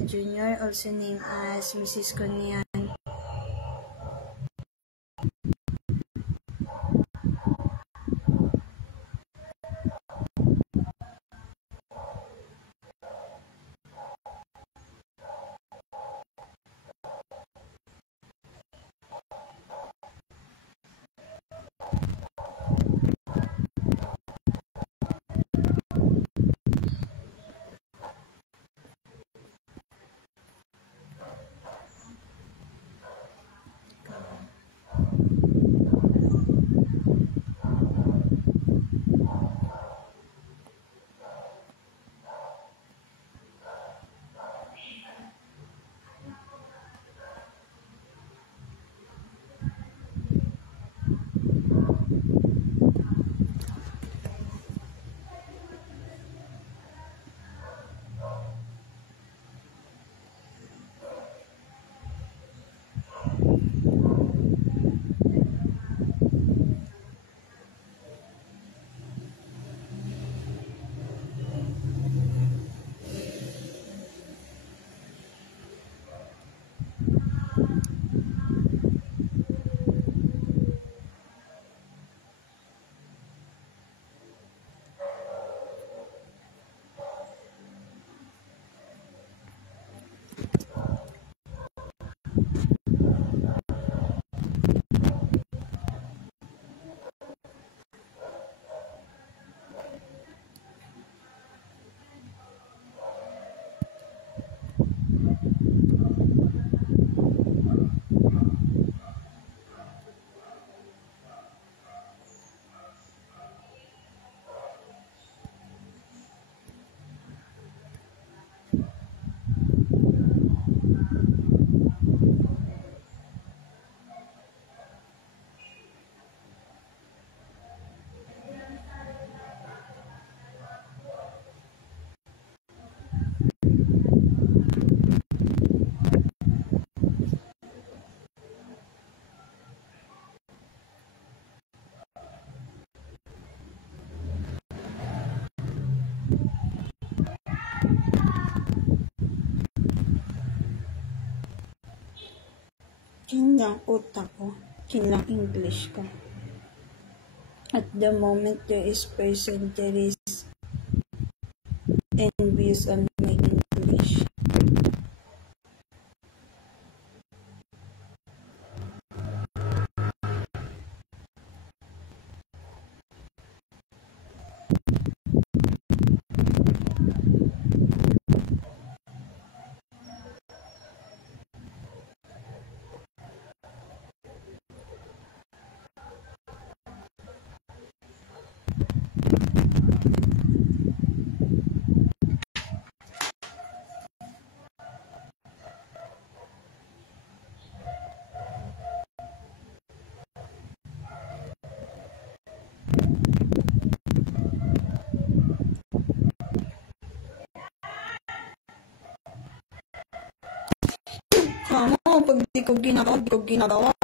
Jr., also named as Mrs. Conian. Kinlang utak ko. Kinlang English ka. At the moment there is percentages and views on my English. Kamo, pag di ko ginagawa.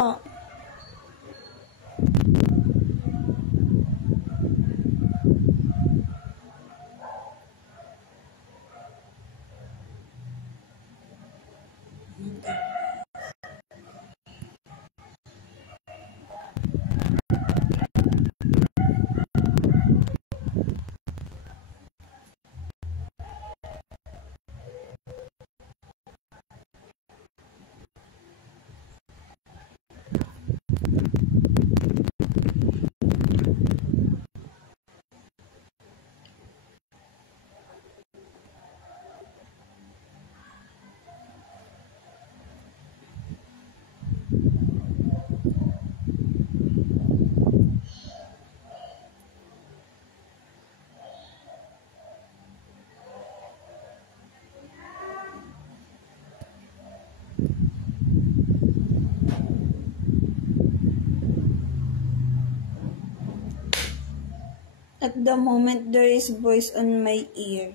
At the moment there is voice on my ear.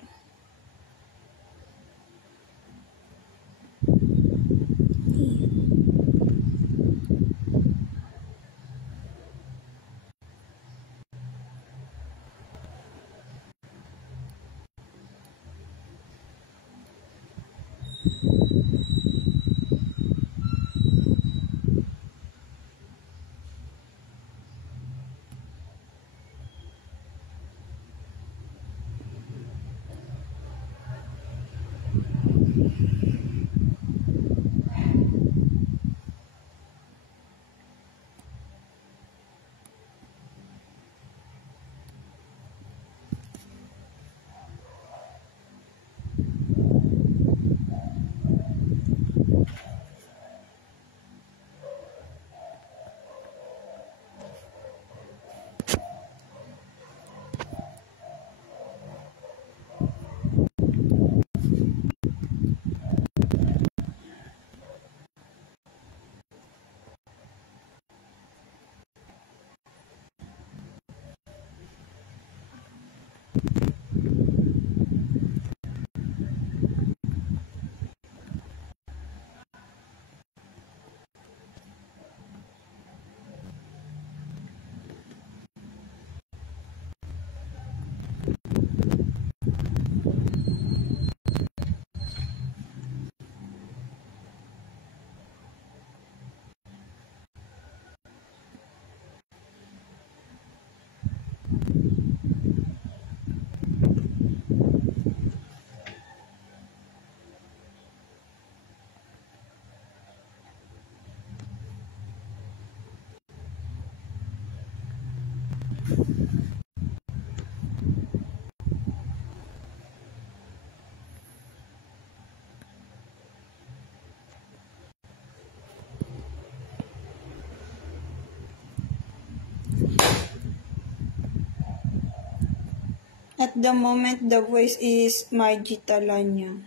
At the moment, the voice is Margie Talanya.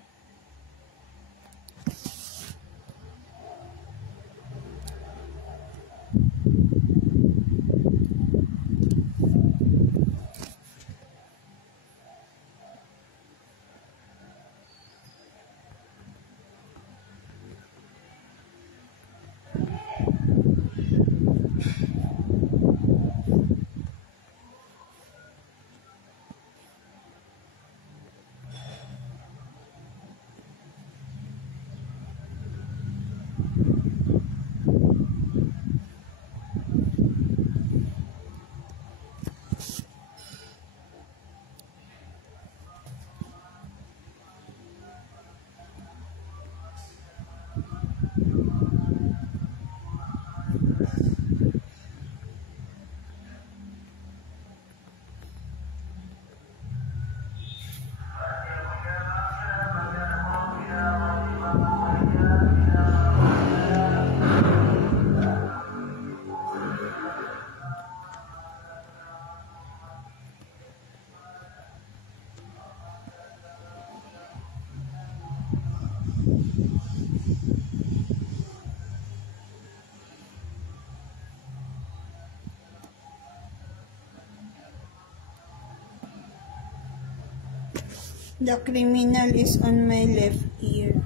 The criminal is on my left ear.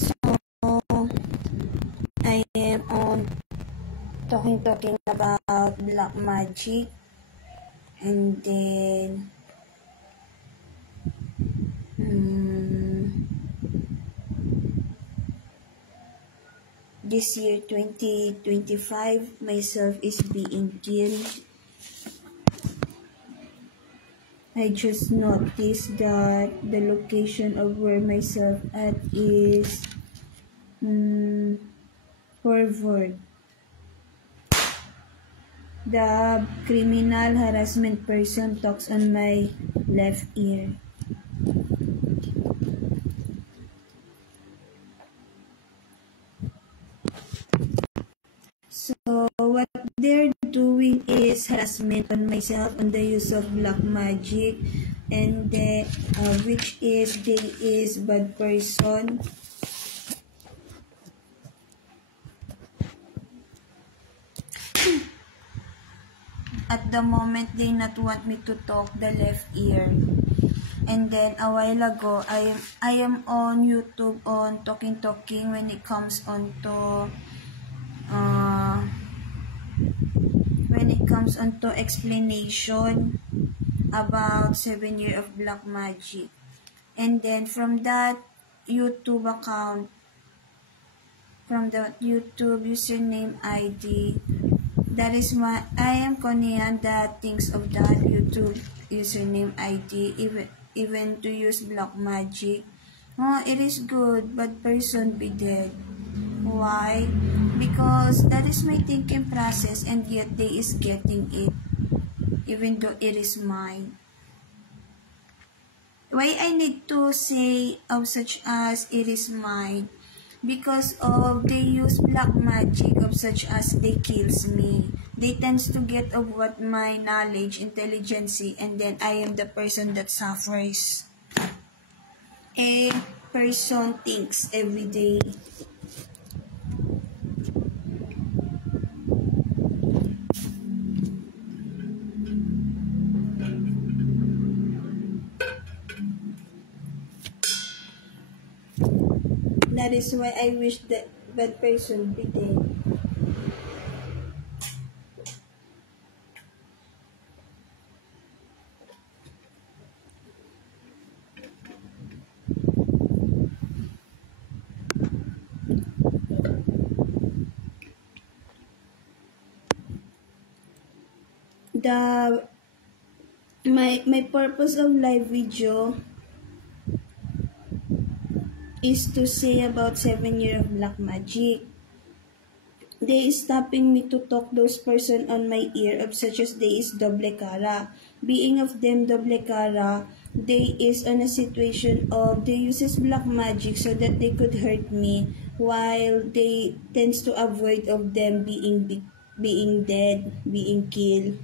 So, I am on talking about black magic, and then this year 2025 myself is being killed. I just noticed that the location of where myself at is forward. The criminal harassment person talks on my left ear. So what they're doing is harassment on myself on the use of black magic, and which is they is bad person. At the moment, they not want me to talk the left ear. And then a while ago, I am on YouTube on talking when it comes on to explanation about 7 years of black magic. And then from that YouTube account, from the YouTube username ID. That is why I am Konian that thinks of that YouTube username ID, even to use black magic. Oh, it is good, but person be dead. Why? Because that is my thinking process, and yet they is getting it, even though it is mine. Why I need to say of such as it is mine? Because of they use black magic of such as they kills me. They tends to get of what my knowledge, intelligence, and then I am the person that suffers. A person thinks every day. That is why I wish that person be dead. My purpose of live video is to say about 7 years of black magic. They is stopping me to talk those person on my ear of such as they is doble cara. Being of them doble cara, they is on a situation of they uses black magic so that they could hurt me while they tends to avoid of them being dead, being killed.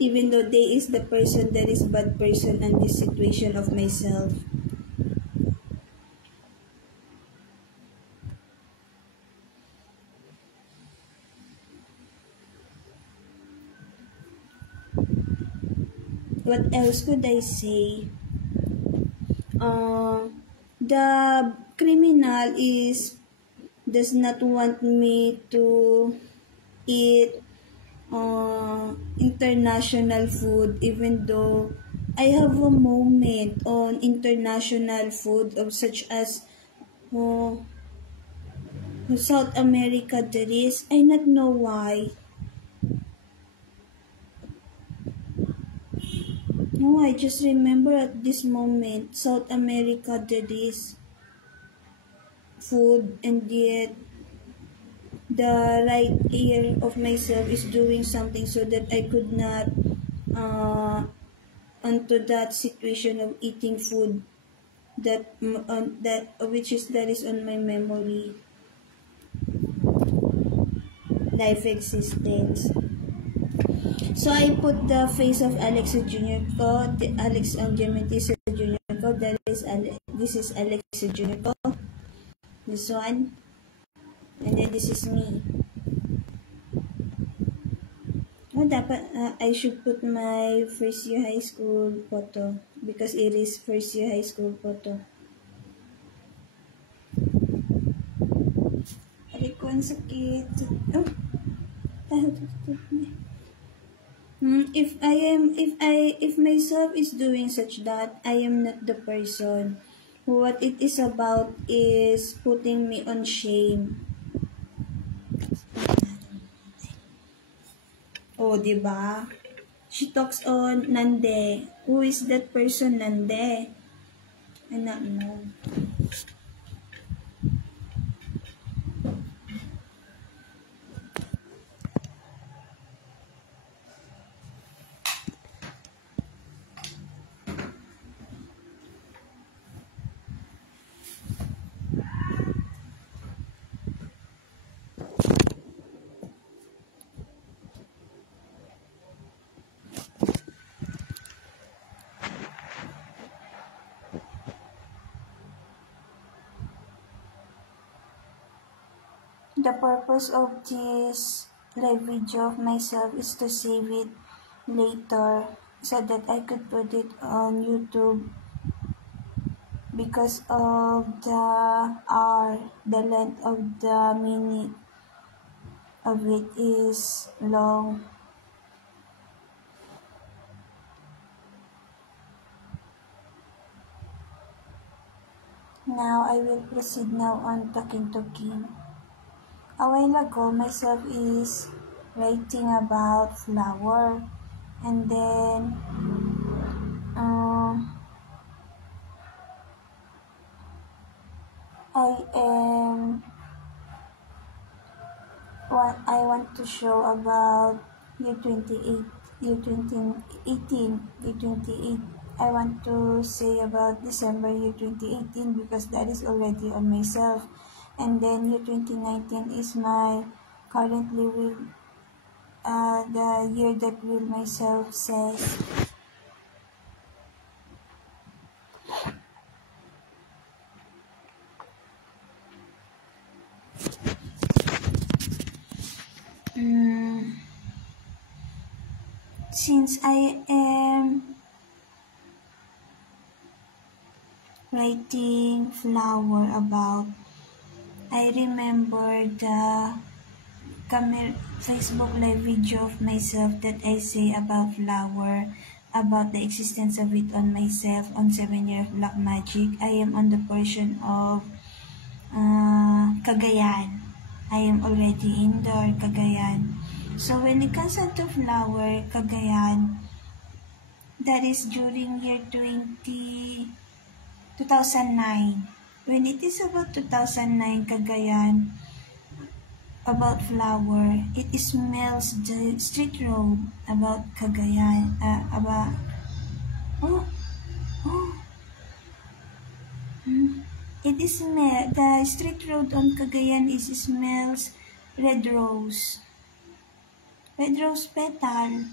Even though they is the person that is bad person in this situation of myself. What else could I say? The criminal does not want me to eat international food, even though I have a moment on international food of such as uh, South America there is. I not know why. No, I just remember at this moment South America there is food, and yet the right ear of myself is doing something so that I could not onto that situation of eating food that is on my memory life existence. So I put the face of Alex Jr. ko, the Alex Gemetisa Jr. ko, this is Alex Jr. ko, this one, and then this is me. Oh, dapat, I should put my first year high school photo because it is first year high school photo. Aray ko, ang sakit. Oh, if myself is doing such that, I am not the person. What it is about is putting me on shame. Oh, diba? She talks on Nande. Who is that person, Nande? I not know. The purpose of this live video of myself is to save it later so that I could put it on YouTube because of the length of the minute of it is long. Now I will proceed now on talking. A while ago, myself is writing about flower, and then I am what I want to show about year 28, year 2018, year 28. I want to say about December year 2018 because that is already on myself. And then year 2019 is my currently will the year that will myself says. Since I am writing flower about, I remember the Facebook live video of myself that I say about flower, about the existence of it on myself on 7 Year of Black Magic. I am on the portion of Cagayan. I am already indoor Cagayan. So when it comes out to flower, Cagayan, that is during year 2009. When it is about 2009 Cagayan, about flower, it smells the street road about Cagayan, about, oh, oh, it is smell, the street road on Cagayan is smells red rose petal,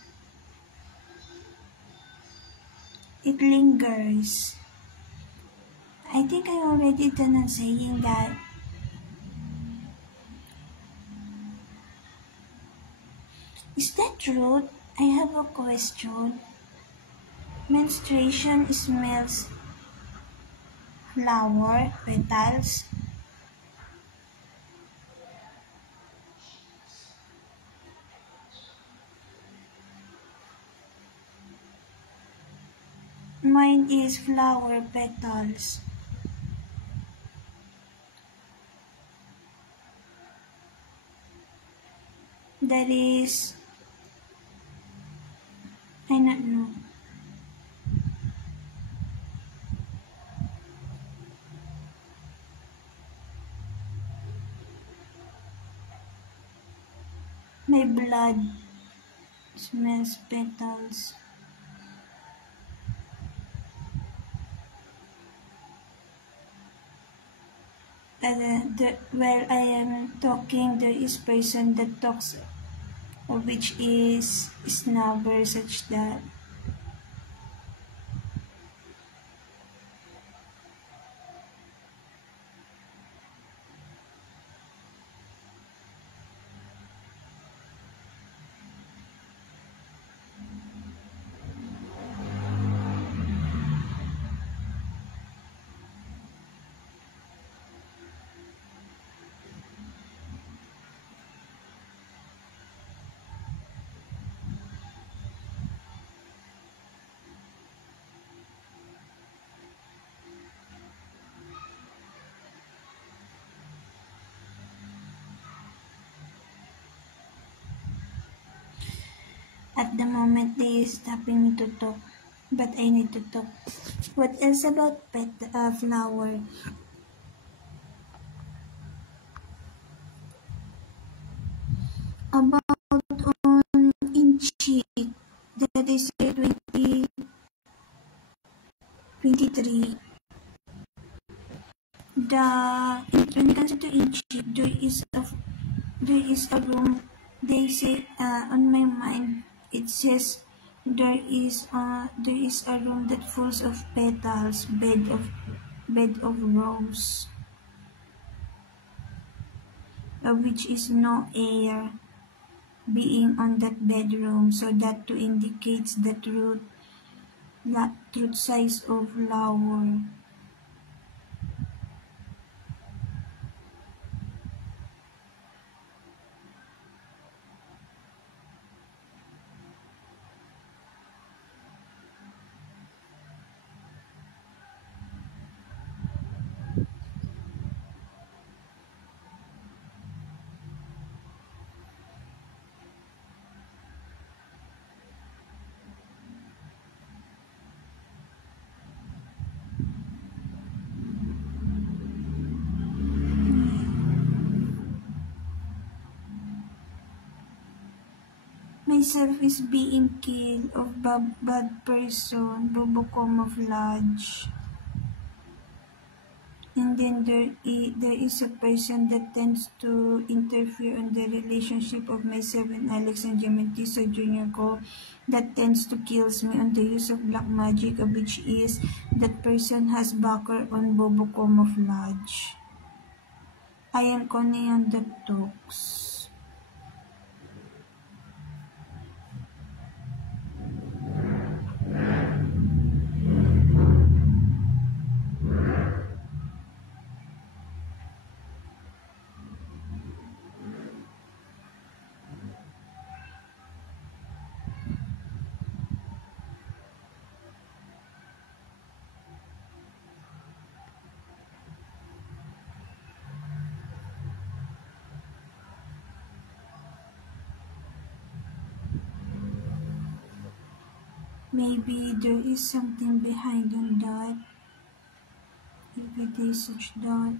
it lingers. I think I already done on saying that. Is that true? I have a question. Menstruation smells flower petals. Mine is flower petals. That is, I don't know. My blood smells petals. While I am talking, there is person that talks, which is snubber such that. At the moment, they is stopping me to talk, but I need to talk. What else about flower? About on Inchi, that is 2023. When it comes to Inchi, there is a room. They say on my mind, it says there is a room that full of petals, bed of rose, which is no air being on that bedroom, so that to indicates the truth size of flower. myself is being killed of bad person, Bobo camouflage. And then there is a person that tends to interfere on the relationship of myself and Alex and Gementiso Jr. ko, that tends to kills me on the use of black magic, of which is that person has backer on Bobo camouflage. I am Connie on the talks. Maybe there is something behind on that. If it is such that.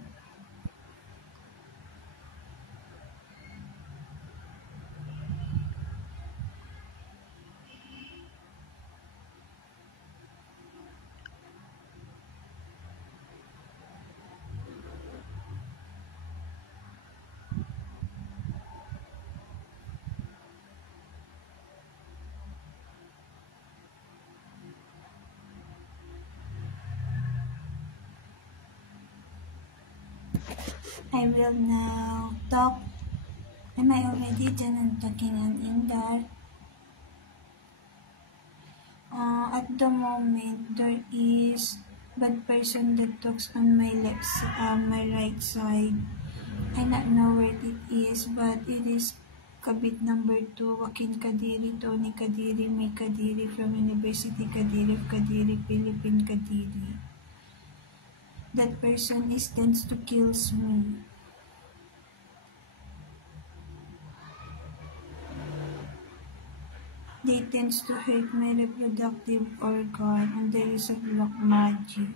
I will now talk. Am I already done and talking in there? At the moment, there is bad person that talks on my my right side. I not know where it is, but it is Kabit number 2, Joaquin Kadiri, Tony Kadiri, May Kadiri from University Kadiri of Kadiri, Philippine Kadiri. That person tends to kills me. They tends to hurt my reproductive organ and the use of black magic.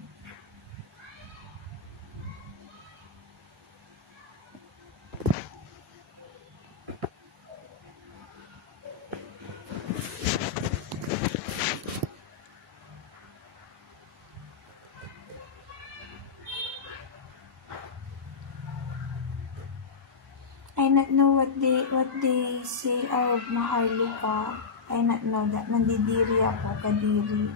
I not know what they say of Maharlika. I not know that. Nandidiri ako, Kadiri.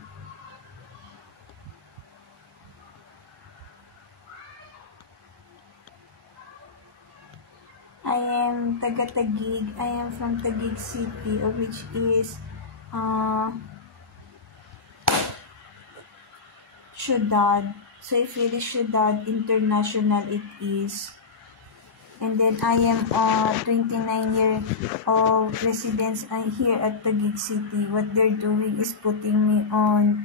I am taga-Taguig. I am from Taguig City, which is Ciudad. So if it is Ciudad International, it is. And then I am 29 years of residence here at Taguig City. What they're doing is putting me on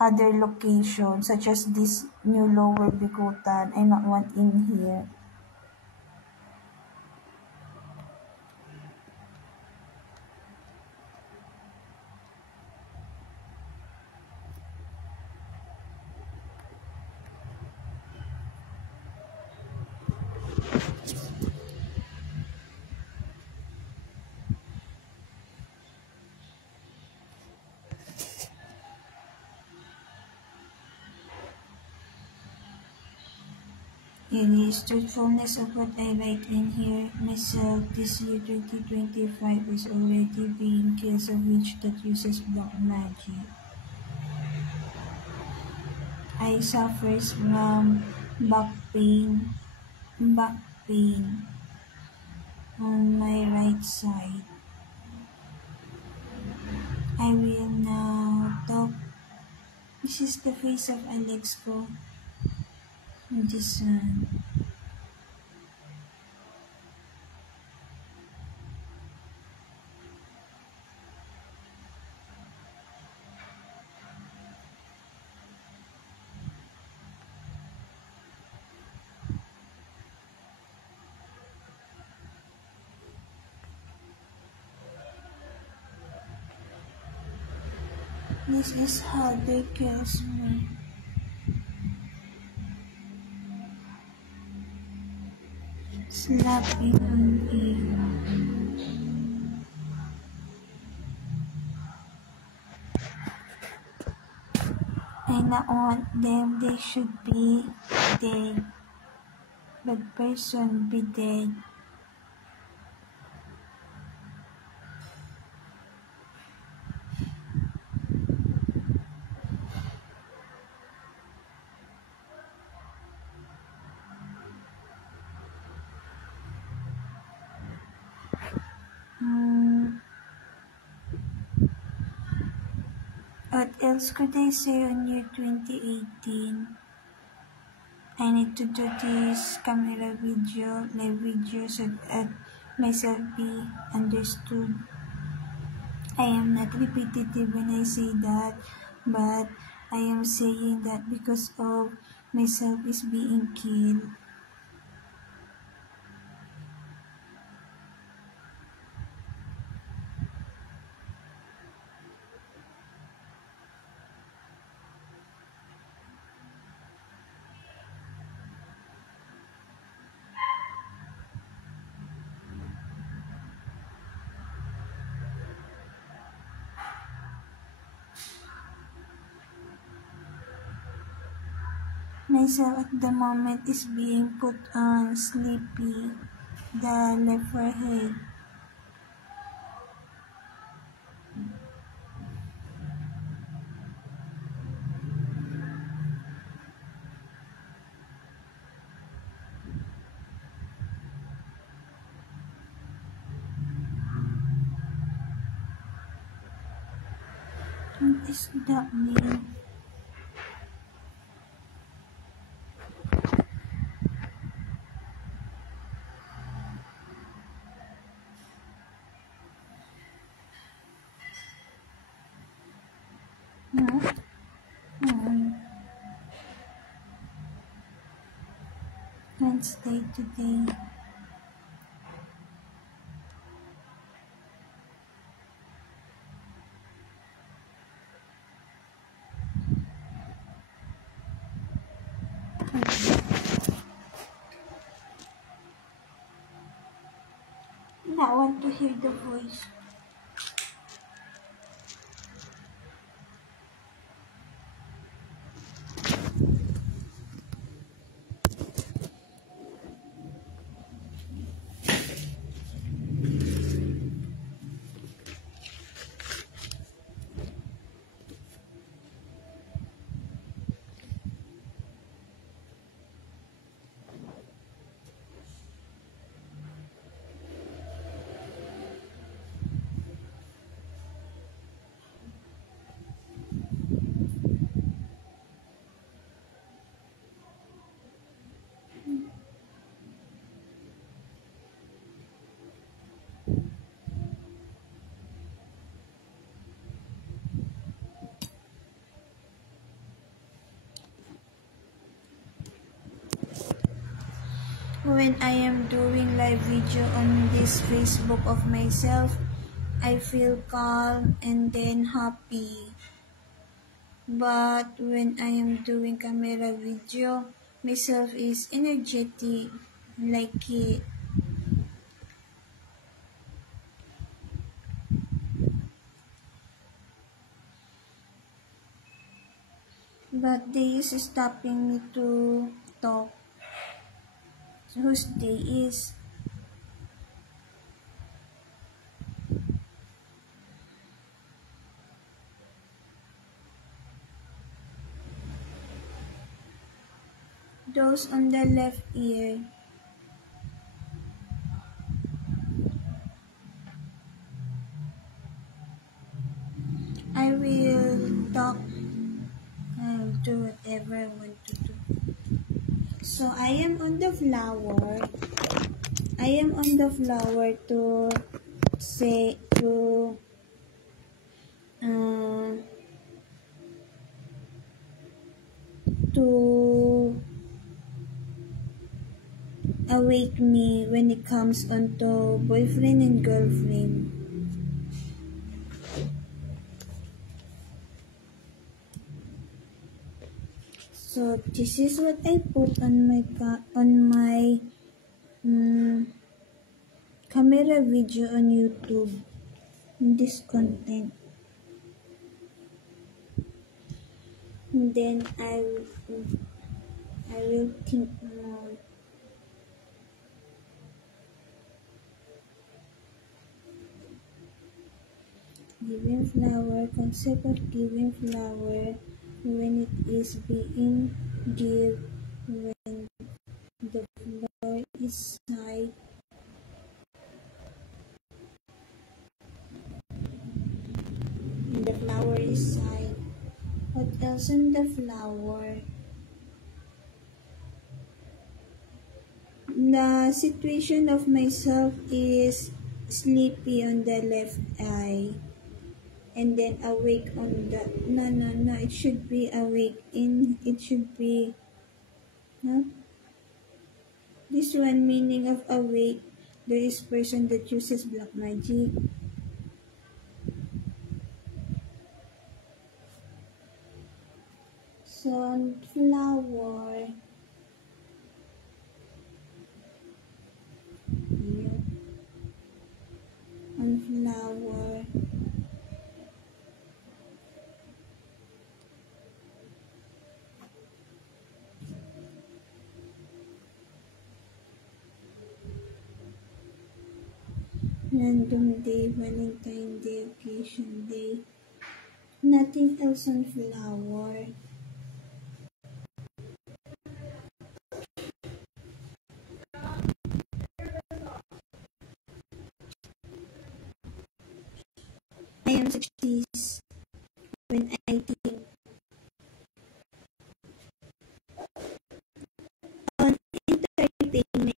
other locations, such as this new Lower Bikutan. I not want in here. It is truthfulness of what I write in here. Myself, this year 2025 is already being killed, of which that uses black magic. I suffer from back pain on my right side. I will now talk. This is the face of Alex ko. This one. This is how they kills me. Slapping on me. not want them, they should be dead. Bad person be dead. What else could I say on year 2018? I need to do this camera video, live video, so that myself be understood. I am not repetitive when I say that, but I am saying that because of myself is being killed. Myself at the moment is being put on sleepy, the left forehead. What is that mean? No? Wednesday today. I want to hear the voice. When I am doing live video on this Facebook of myself, I feel calm and then happy. But when I am doing camera video, myself is energetic, like it. But they is stopping me to talk. Whose day is? Those on the left ear. I will talk. I'll do whatever I want to do. So I am on the flower. I am on the flower to say to awake me when it comes onto boyfriend and girlfriend. So this is what I put on my camera video on YouTube. This content. And then I will think more. Giving flower, concept of giving flower when it is being give, when the flower is side, and the flower is side. What else in the flower? The situation of myself is sleepy on the left eye, and then awake on the no, it should be awake in, it should be no, this one. Meaning of awake, there is person that uses black magic. Sunflower, yeah. Sunflower, random day, Valentine Day, occasion day. Nothing else on flower. I am 60s when I think on entertainment.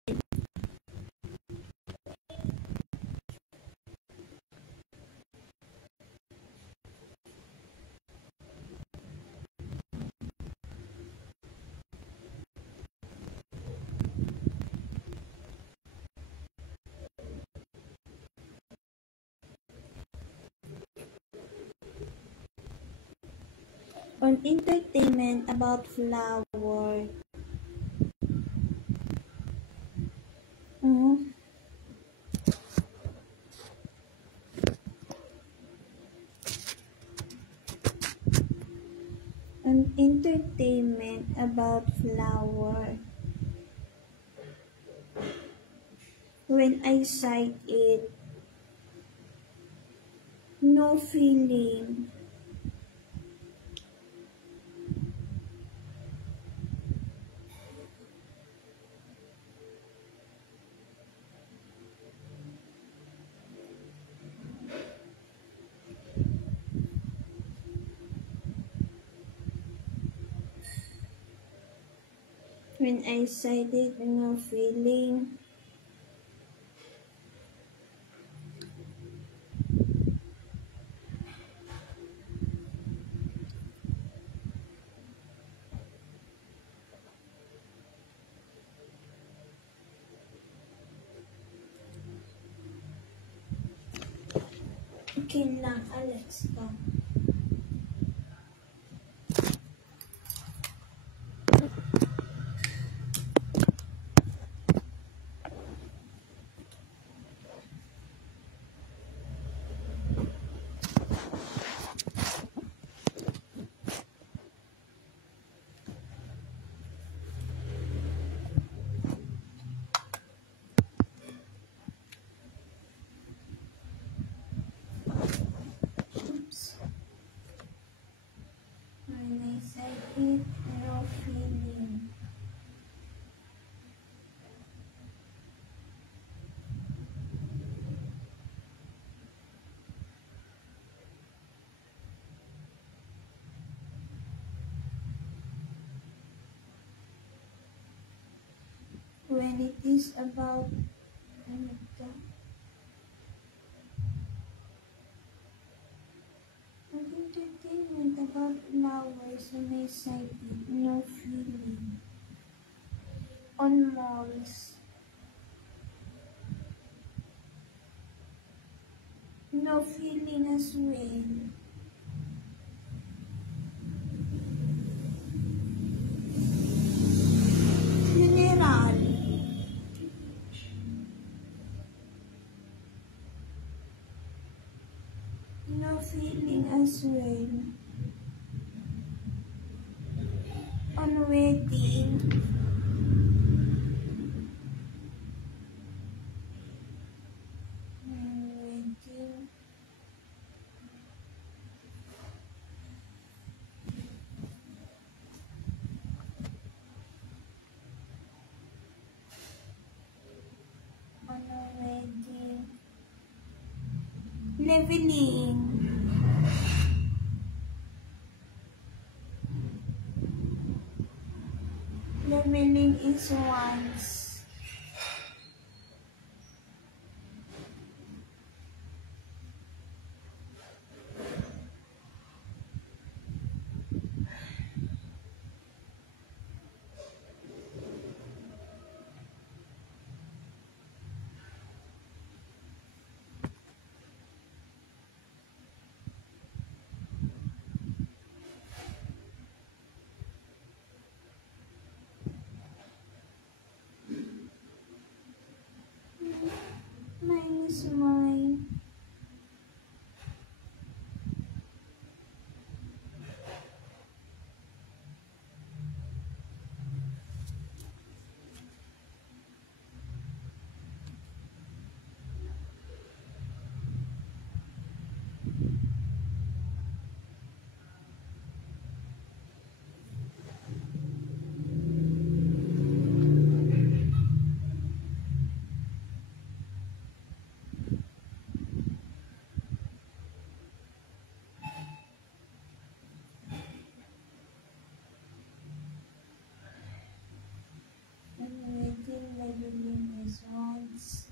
On entertainment about flower. Mm. On entertainment about flower. When I sight it, no feeling. When I sight it, no feeling. Okay lang, Alex ka. Oops. When I sight it, no feeling. When it is about entertainment about flowers, when I sight it, no feeling. On malls, no feeling as well. Funeral, no feeling as well. wedding. Leveling. Leveling is once. Mine is mine. Leveling is once.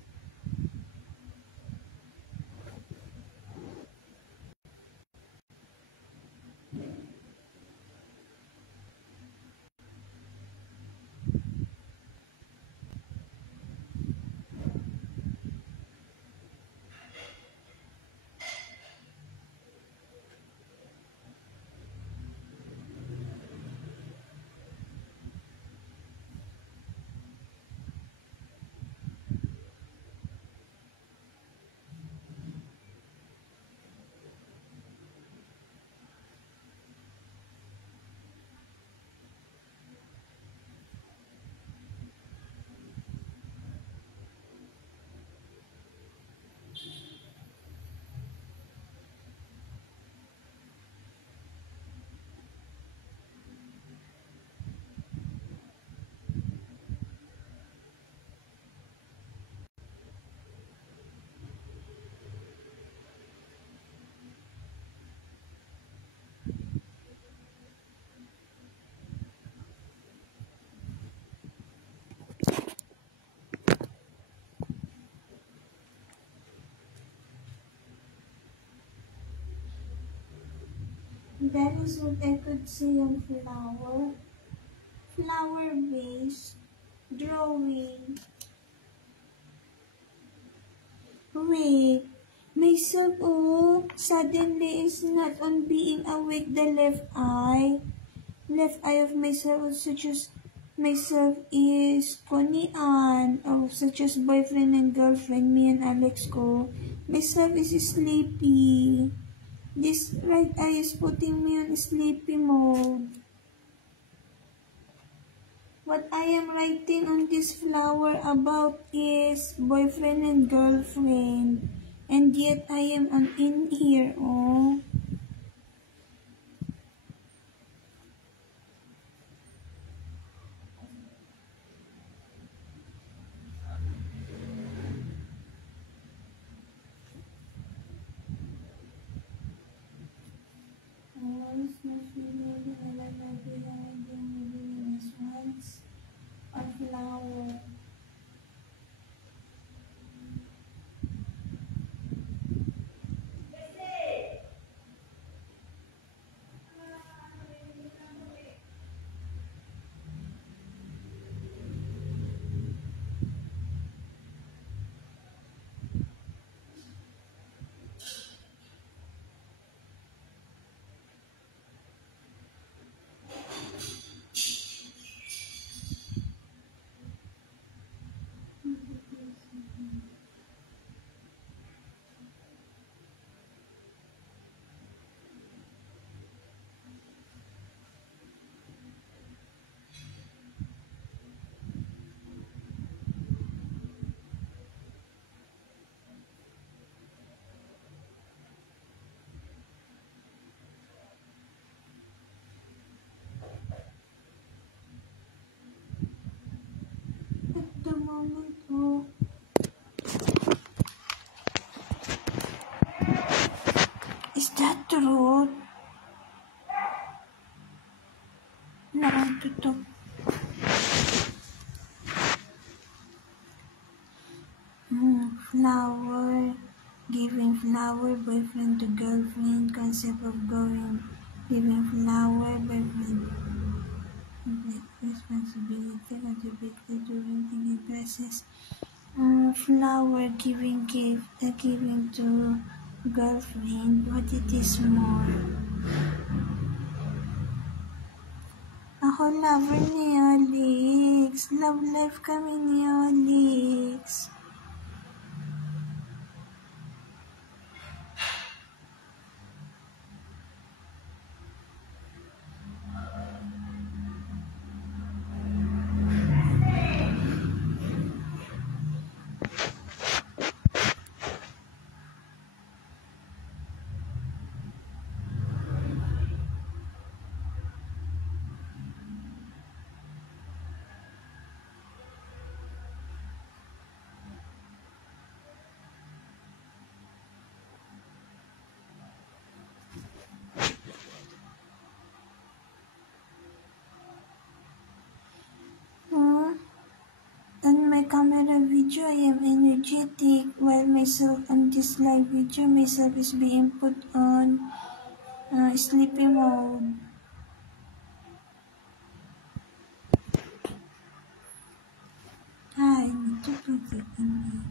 That is what I could say on flower. Flower base. Drawing. Wait. Myself, suddenly is not on being awake the left eye. Left eye of myself, such as myself is Connie Ann, such as boyfriend and girlfriend, me and Alex ko. Myself is sleepy. This right eye is putting me on sleepy mode. What I am writing on this flower about is boyfriend and girlfriend. And yet I am in here, A flower. truth. Na want to talk. Flower. Giving flower, boyfriend to girlfriend. Concept of giving flower, boyfriend. Responsibility contributed during the process. Flower, giving gift, giving to girlfriend. What it is more? Ako lover ni Alex. Love life kami ni Alex. On my camera video, I am energetic, while myself on this live video, myself is being put on sleepy mode. I need to put it in here.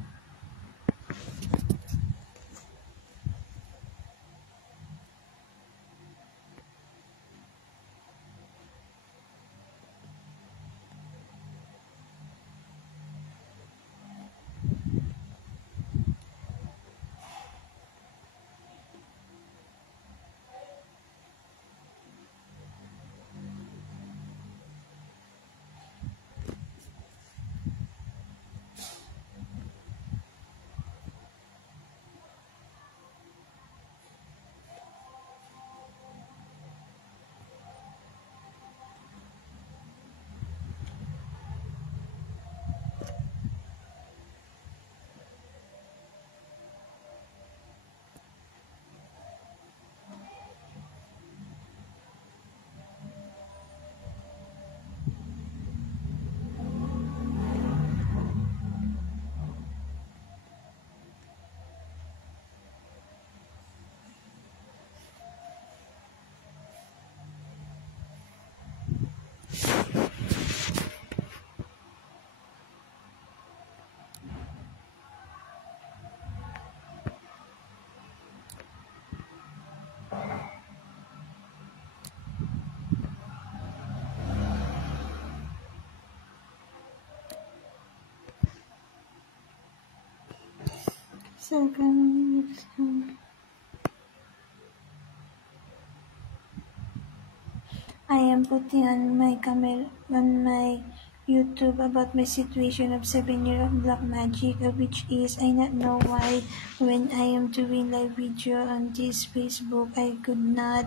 I am putting on my camera on my YouTube about my situation of 7-year-old black magic, which is I not know why when I am doing live video on this Facebook I could not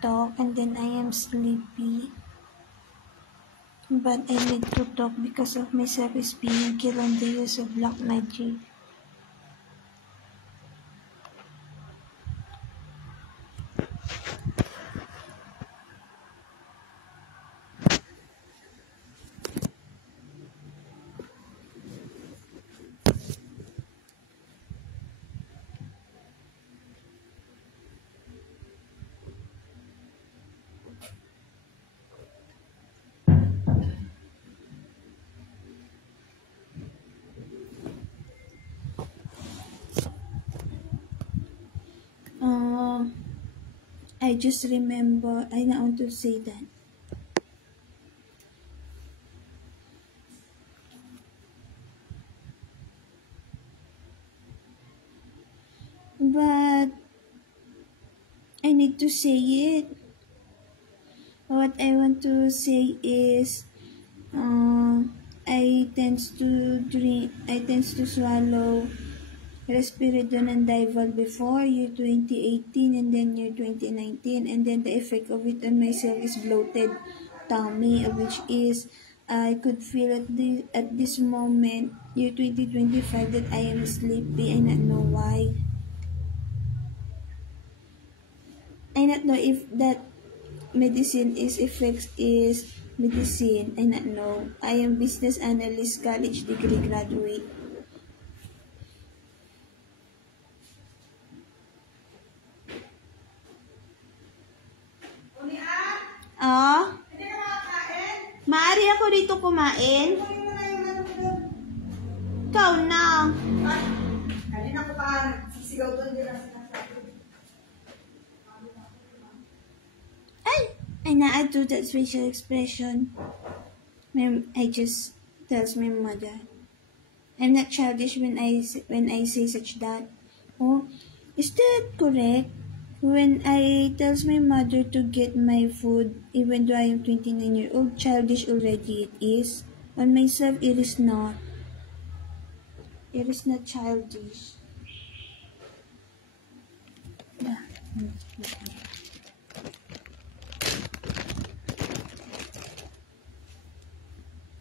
talk and then I am sleepy. But I need to talk because of myself is being killed on the use of black magic. I just remember, I don't want to say that. But I need to say it. What I want to say is, I tends to swallow Risperidone and Dival before year 2018 and then year 2019, and then the effect of it on myself is bloated tummy, which is I could feel at this moment, year 2025, that I am sleepy. I don't know why. I not know if that medicine is effects is medicine. I not know. I am business analyst college degree graduate. Ah? Maari ako dito kumain? Ikaw na. Kanina ko pa sisigaw doon din ang sinasabi. I na do that facial expression. I just tells my mother. I'm not childish when I say such that. Oh, is that correct? When I tells my mother to get my food, even though I am 29-year-old, childish already it is. On myself, it is not. It is not childish. Yeah.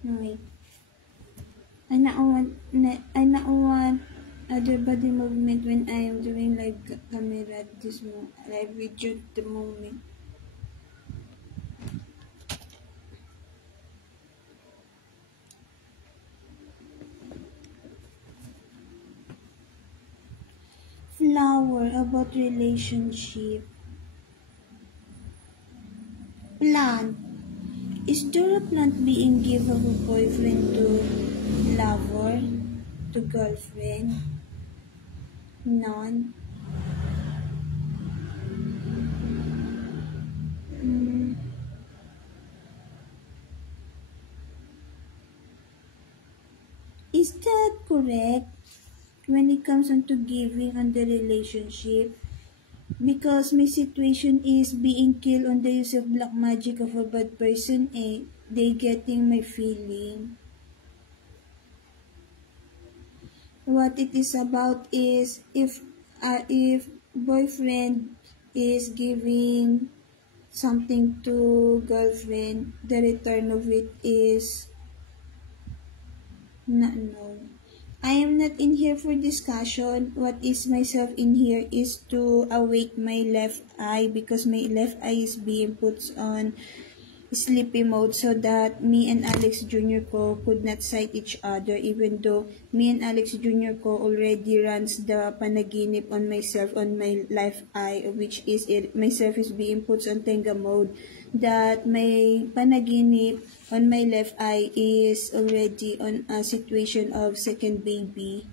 Wait. I not want other body movement when I am doing live camera live video at the moment. Flower about relationship. Plant. Is there a plant being given of a boyfriend to lover, to girlfriend? None. Is that correct when it comes on to giving on the relationship? Because my situation is being killed on the use of black magic of a bad person, they getting my feeling. What it is about is if boyfriend is giving something to girlfriend, the return of it is not known. I am not in here for discussion. What is myself in here is to awake my left eye because my left eye is being put on sleepy mode so that me and Alex Jr. ko could not sight each other, even though me and Alex Jr. ko already runs the panaginip on myself on my left eye, which is myself is being put on tenga mode, that my panaginip on my left eye is already on a situation of second baby.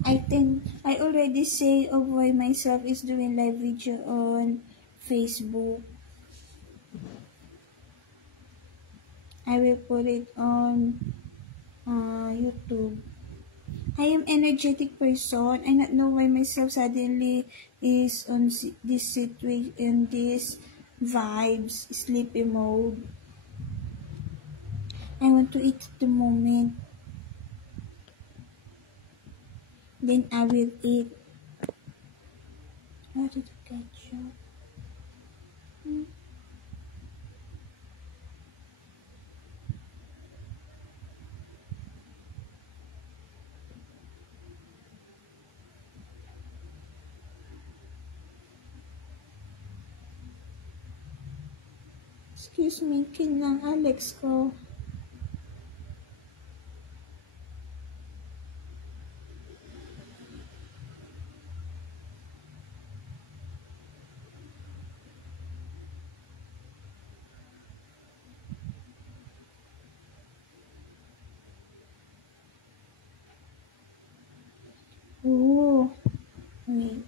I think I already say of why myself is doing live video on Facebook. I will put it on YouTube. I am energetic person. I not know why myself suddenly is on this situation, this vibes, sleepy mode. I want to eat at the moment. Then I will eat. What did I ketchup? Excuse me, kinang Alex ko. Oh, wait.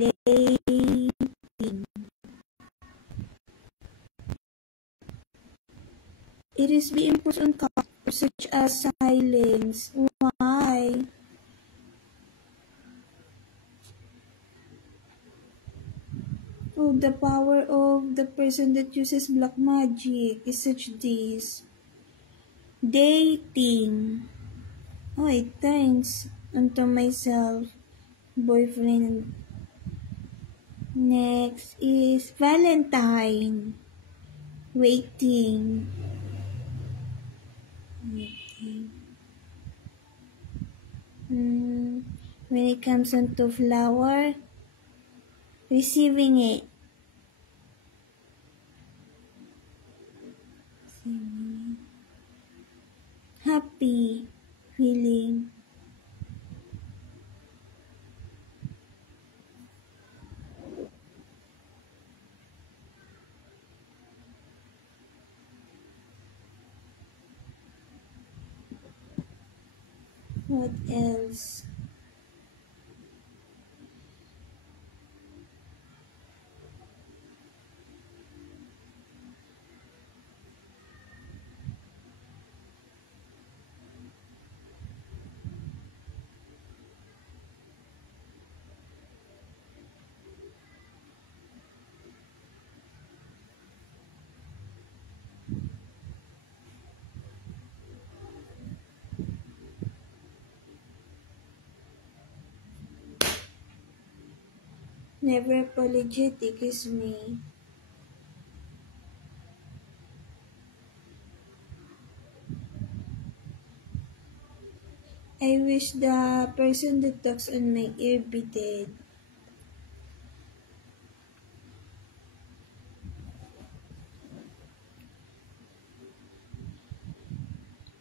dating. It is being pushed on characters such as silence. Why? Oh, the power of the person that uses black magic is such this. Dating. Oh, it thanks unto myself. Boyfriend. Next is Valentine. Waiting. When it comes onto flower, receiving it. Happy feeling. What else? Never apologetic is me. I wish the person that talks on my ear be dead.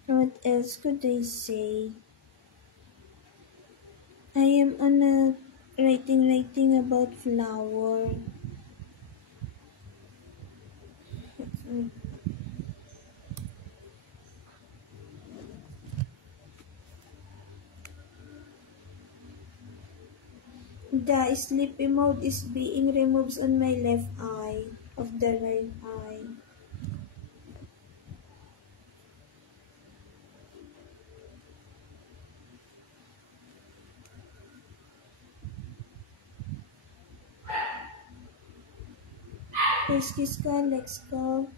What else could I say? I am on a writing about flower. The sleepy mode is being removed on my left eye of the right eye. First kiss ka, let's go.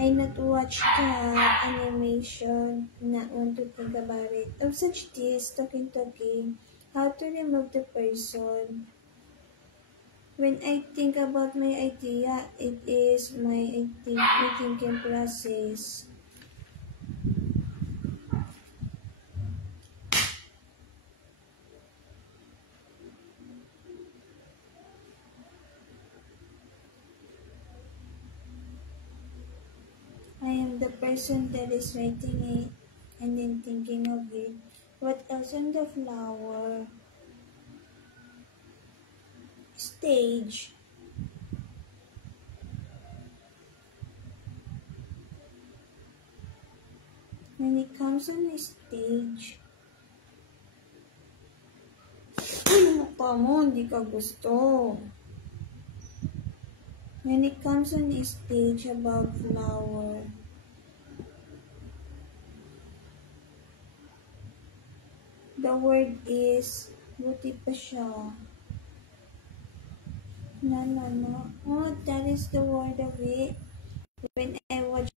I not watch the animation, not want to think about it. Of such this, talking, how to remove the person. When I think about my idea, it is my thinking process. I am the person that is writing it and then thinking of it. What else on the flower? Stage. When it comes on a stage, ano pa mo, hindi ka gusto. When it comes on a stage about flower, the word is, buti pa siya. No. Oh, that is the word of it. When I watch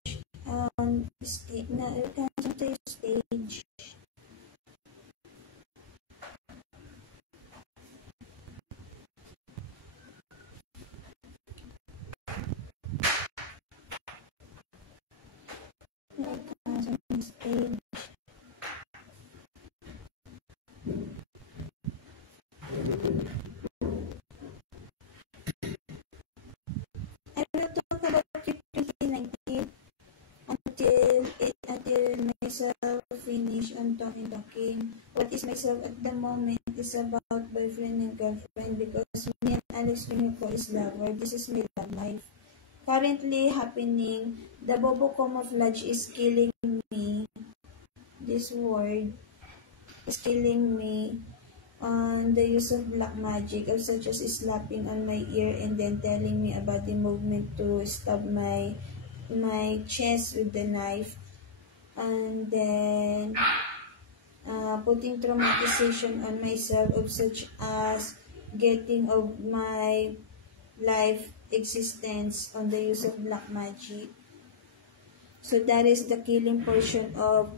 stage, na it comes on the stage. When it comes on the stage. is myself at the moment is about boyfriend and girlfriend because me and Alex Pinuco is lover. This is my love life. Currently happening, the Bobo camouflage is killing me. This word is killing me on the use of black magic, such as slapping on my ear and then telling me about the movement to stab my chest with the knife, and then putting traumatization on myself of such as getting of my life existence on the use of black magic. So that is the killing portion of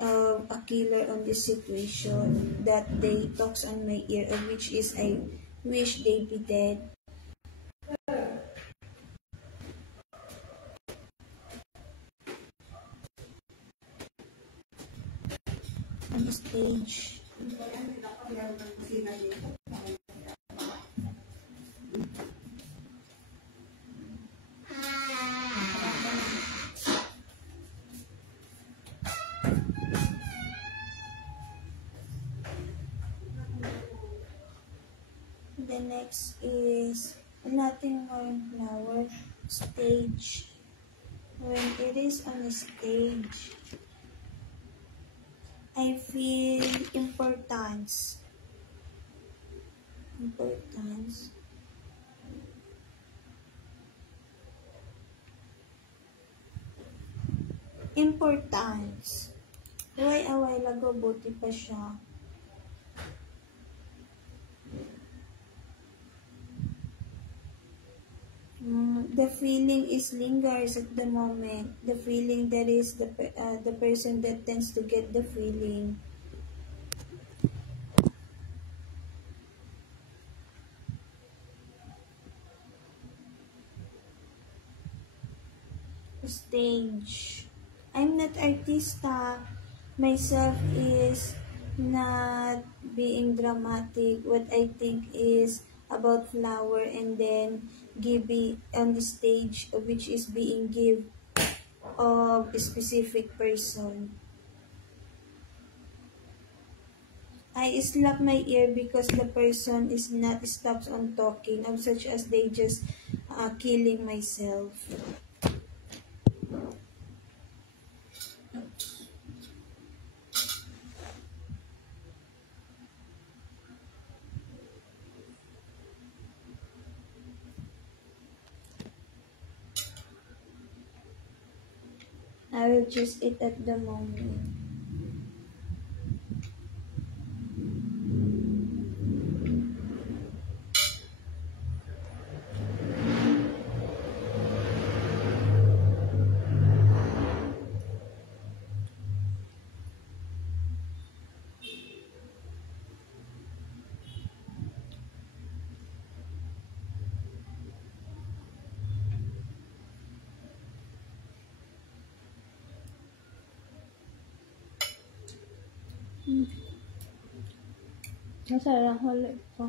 a killer on this situation, that they talks on my ear, of which is I wish they be dead. On the stage. The next is nothing more in flower stage. When it is on the stage, I feel importance. Importance. Why a while ago, buti pa siya. The feeling is lingers at the moment. The feeling that is the person that tends to get the feeling. Stage. I'm not artista. Myself is not being dramatic. What I think is about flower and then giving on the stage, which is being give of a specific person. I slap my ear because the person is not stops on talking, of such as they just killing myself. I will just eat at the moment. Masarap ulit ito.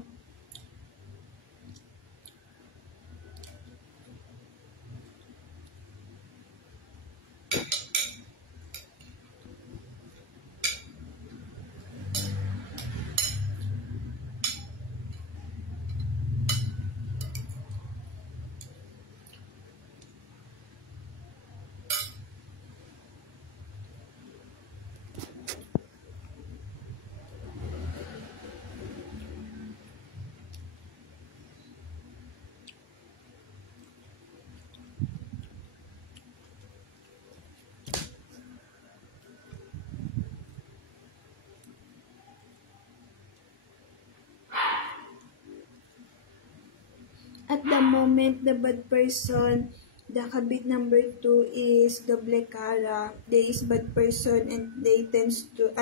At the moment, the bad person, the habit number 2 is doble cara. They is bad person and they tends to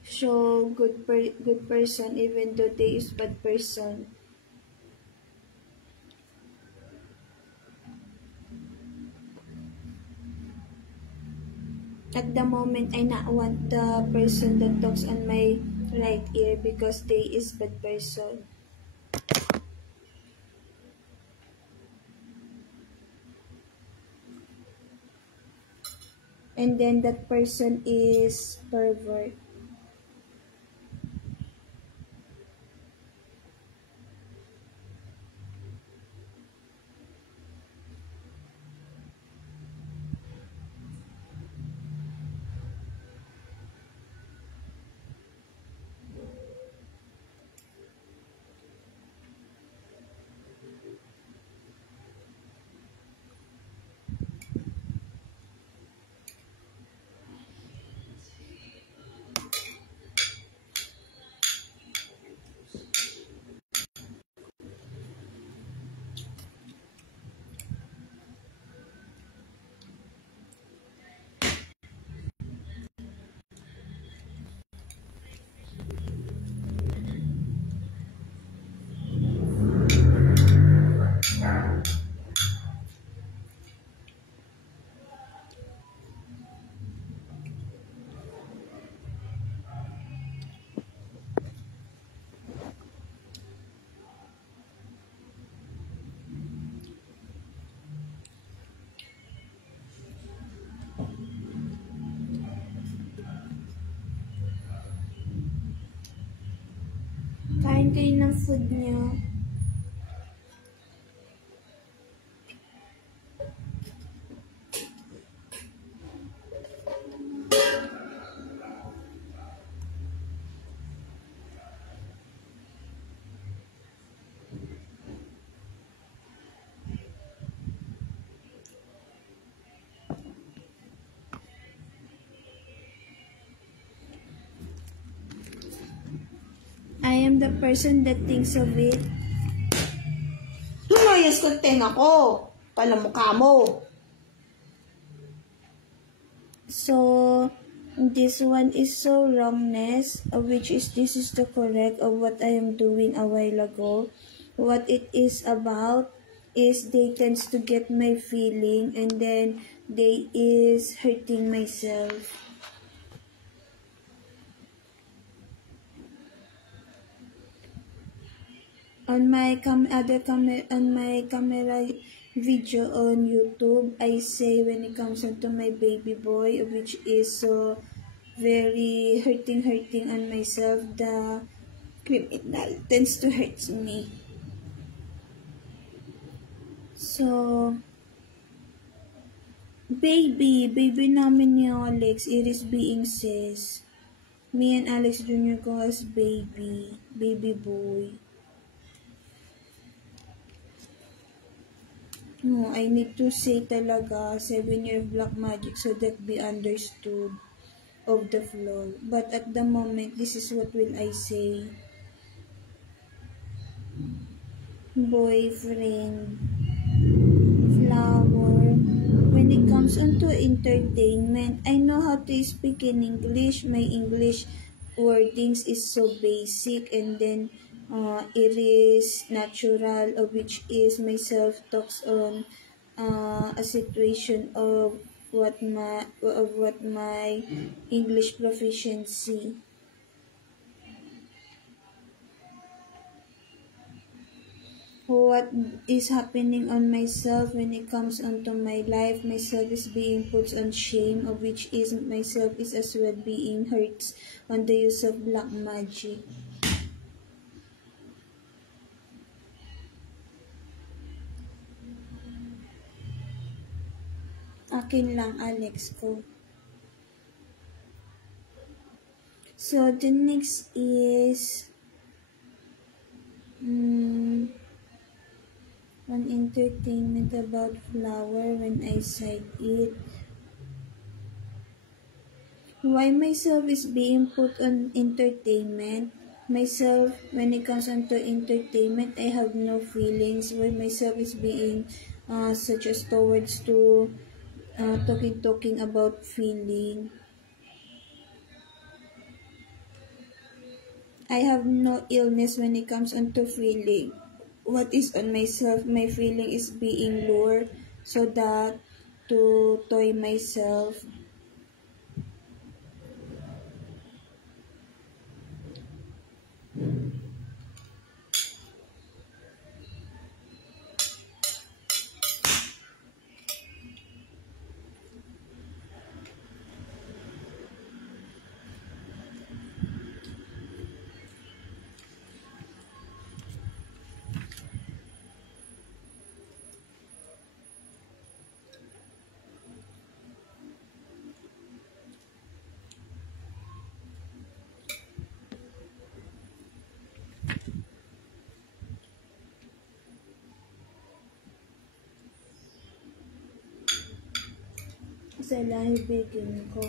show good person even though they is bad person. At the moment, I not want the person that talks on my right ear because they is bad person. and then that person is pervert. Kain kayo ng food niyo. I am the person that thinks of it. Lumayas kong tenga ko. Palamukha mo. So, this one is so wrongness, which is this is the correct of what I am doing a while ago. What it is about is they tends to get my feeling and then they is hurting myself. On my camera video on YouTube, I say when it comes to my baby boy, which is so very hurting on myself, the criminal tends to hurt me. So, baby namin ni Alex, Iris being says, me and Alex Jr. go as baby boy. No, I need to say talaga 7-year black magic so that be understood of the flaw. But at the moment, this is what will I say. Boyfriend, flower. When it comes onto entertainment, I know how to speak in English. My English wordings is so basic and then it is natural, which is myself talks on a situation of what my English proficiency. What is happening on myself when it comes onto my life, myself is being put on shame, of which is myself is as well being hurt on the use of black magic. Akin lang, Alex ko. So, the next is on entertainment about flower when I cite it. Why myself is being put on entertainment? Myself, when it comes onto entertainment, I have no feelings. Why myself is being such as towards to talking about feeling. I have no illness when it comes onto feeling. What is on myself? My feeling is being lured so that to toy myself. Kamusta lang ibigin ko?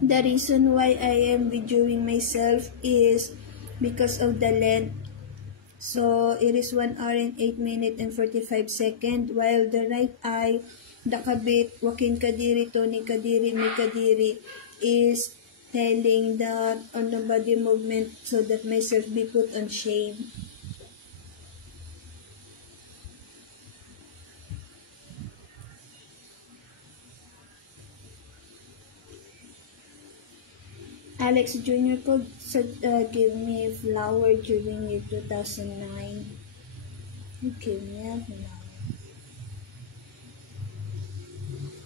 The reason why I am videoing myself is because of the length. So, it is 1 hour and 8 minutes and 45 seconds, while the right eye, the kabit, Joaquin Kadiri, Tony Kadiri, May Kadiri, is telling that on the body movement so that myself be put on shame. Alex Jr. could give me a flower during year 2009. Give me a flower.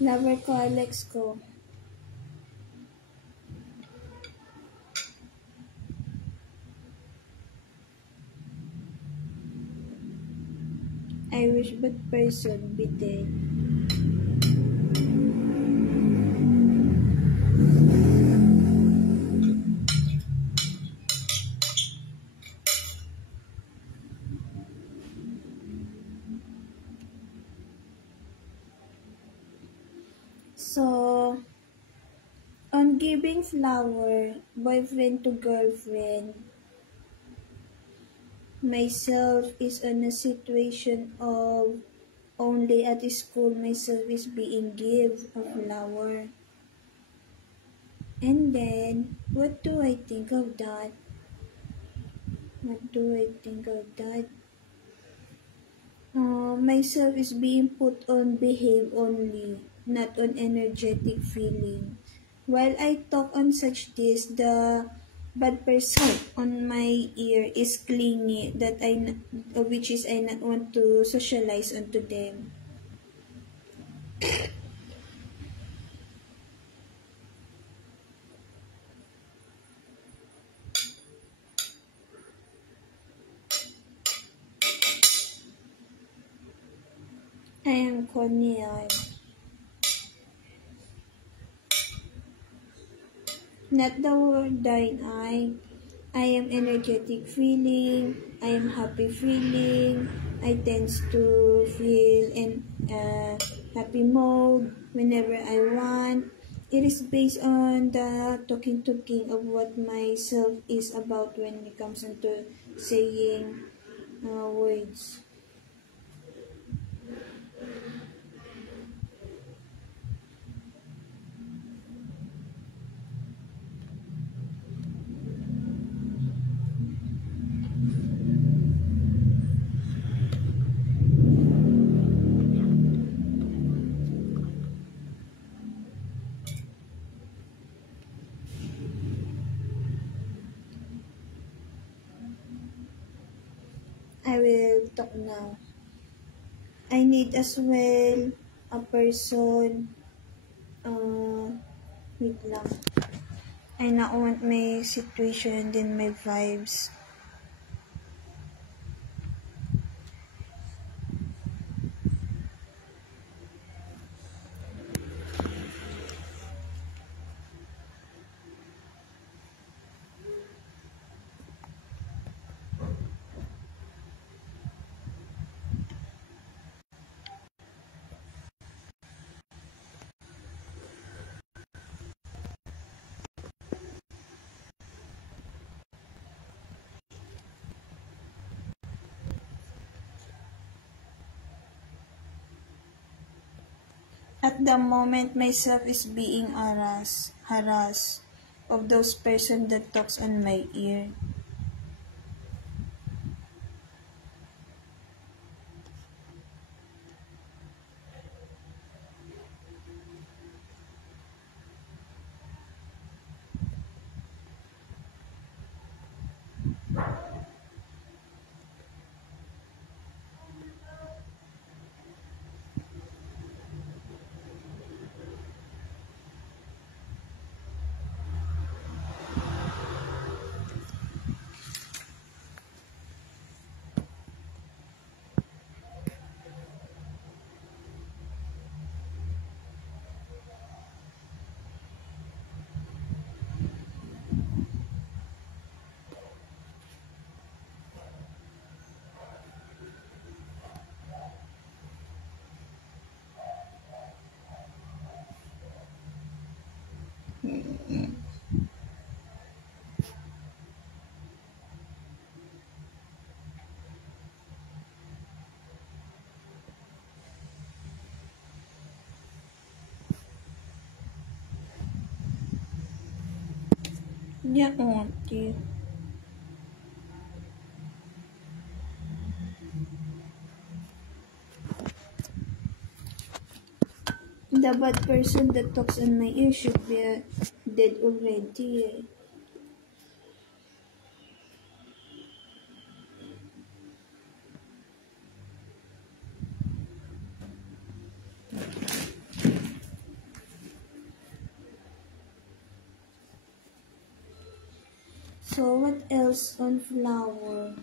Lover ko, Alex ko. I wish but person be dead. So, on giving flower, boyfriend to girlfriend, myself is in a situation of only at school myself is being give a flower. And then, what do I think of that? What do I think of that? Myself is being put on behave only, not on energetic feeling. While I talk on such this, the bad person on my ear is clingy, that which is I not want to socialize onto them. I am Konyan. Not the word thine I am energetic feeling, I am happy feeling, I tend to feel in happy mode whenever I want. It is based on the talking of what myself is about when it comes into saying words. I will talk now. I need as well a person, wait lang. I not want my situation and then my vibes. At the moment, myself is being harassed of those person that talks on my ear. Yeah, okay. The bad person that talks on my ear should be dead already. So what else on flower?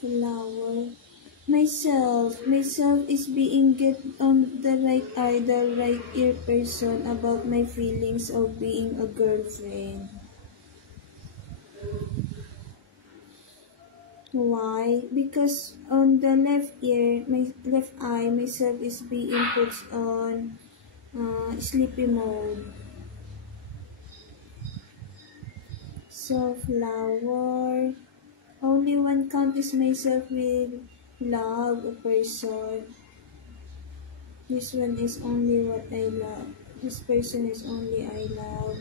Flower. Myself is being get on the right eye, the right ear person about my feelings of being a girlfriend. Why? Because on the left ear, my left eye, myself is being put on sleepy mode. So flower. Only one count is myself will love a person. This one is only what I love. This person is only I love.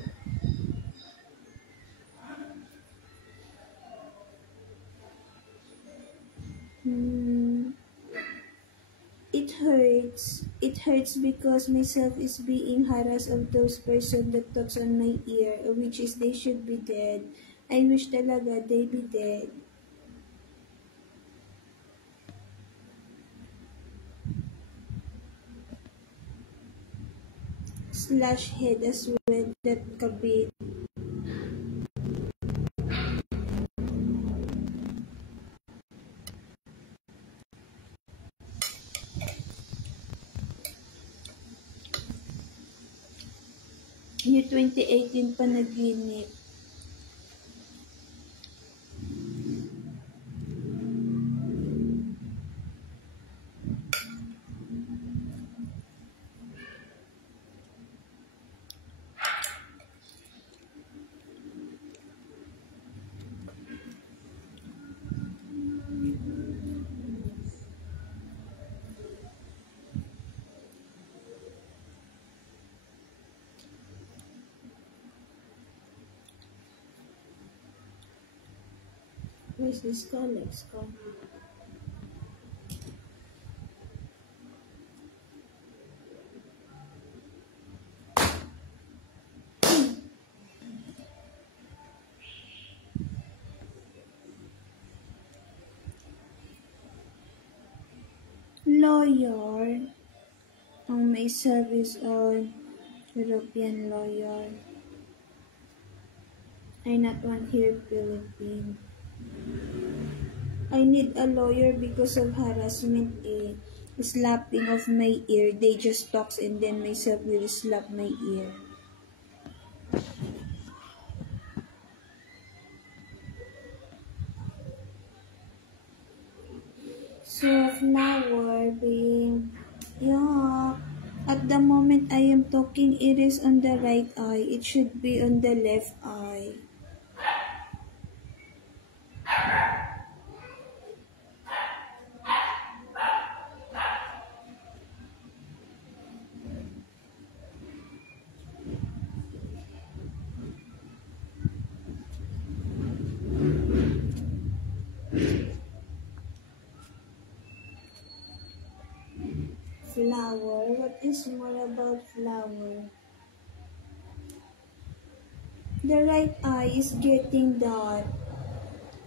It hurts. It hurts because myself is being harassed of those person that talks on my ear, which is they should be dead. I wish talaga they be dead. Slash head as well, that kabit. Year 2018 pa naginip. Where's this colors come? Lawyer. Ang may service on European lawyer. I not want here Philippine. I need a lawyer because of harassment, slapping of my ear. They just talks and then myself will slap my ear. So flower being, yeah. At the moment I am talking, it is on the right eye. It should be on the left eye. flower. What is more about flower? The right eye is getting that.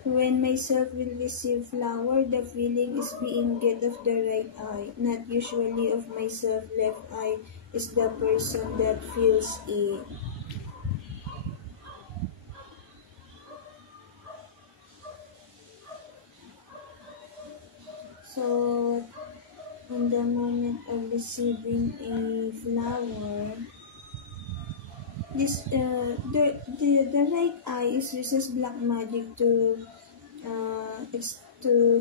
When myself will receive flower, the feeling is being get of the right eye, not usually of myself. Left eye is the person that feels it. So, in the moment of receiving a flower, the right eye is uses black magic to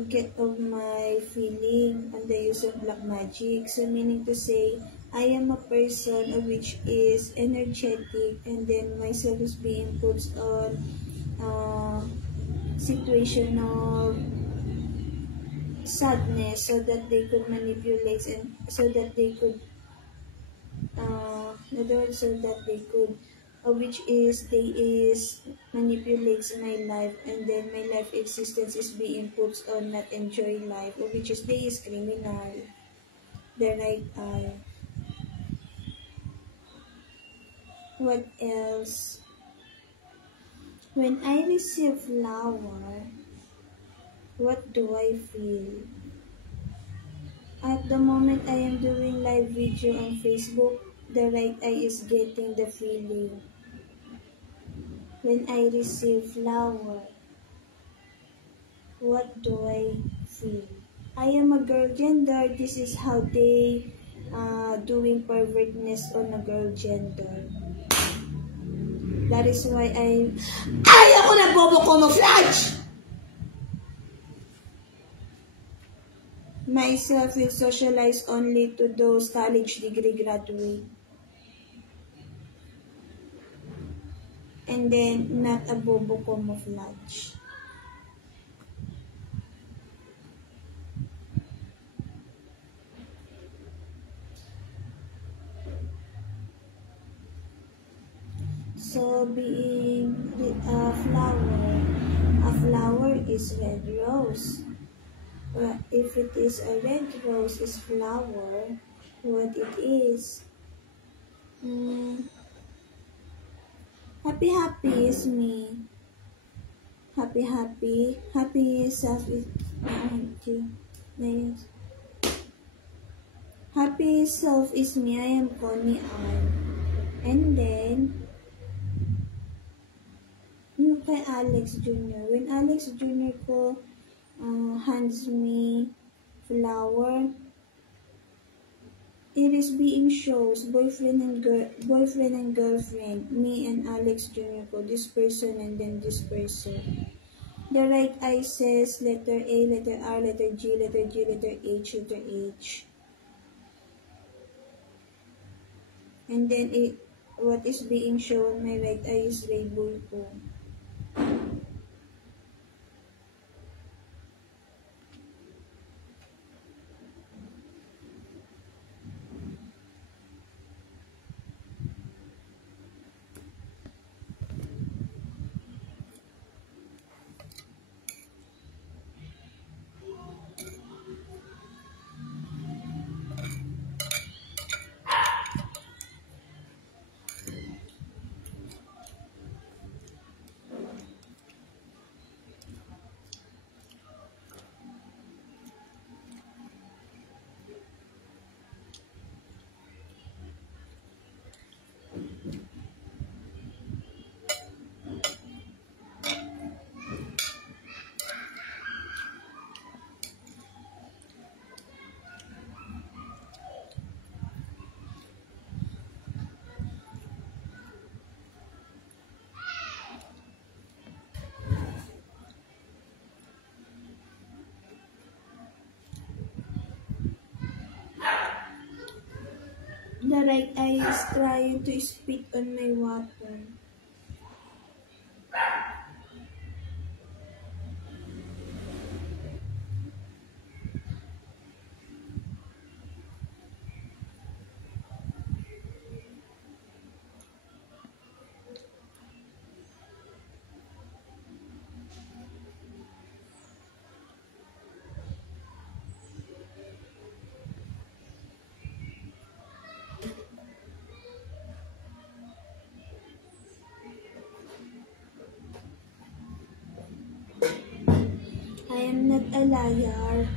get of my feeling on the use of black magic. So meaning to say, I am a person of which is energetic, and then myself is being put on situation of sadness so that they could manipulate, and so that they could so that they could which is they is manipulates my life, and then my life existence is being put on not enjoy life, which is they is criminal. The right eye. What else? When I receive flower, what do I feel? At the moment I am doing live video on Facebook, the right eye is getting the feeling. When I receive flower, what do I feel? I am a girl gender. This is how they doing pervertness on a girl gender. That is why ayaw ko na bobo camouflage! Myself will socialize only to those college degree graduate. And then, not a bobo camouflage. So, being a flower is red rose. Well, if it is a red rose is flower, what it is? Happy is me. Happy self is happy self is me. I am Connie R. And then yung kay Alex Jr. When Alex Jr. ko hands me flower, it is being shows boyfriend and girlfriend, me and Alex Jr. ko, this person and then this person. The right eye says letter A, letter R, letter G, letter G, letter H, letter H. And then what is being shown my right eye is rainbow too. The right eye is trying to spit on my water. am not a liar.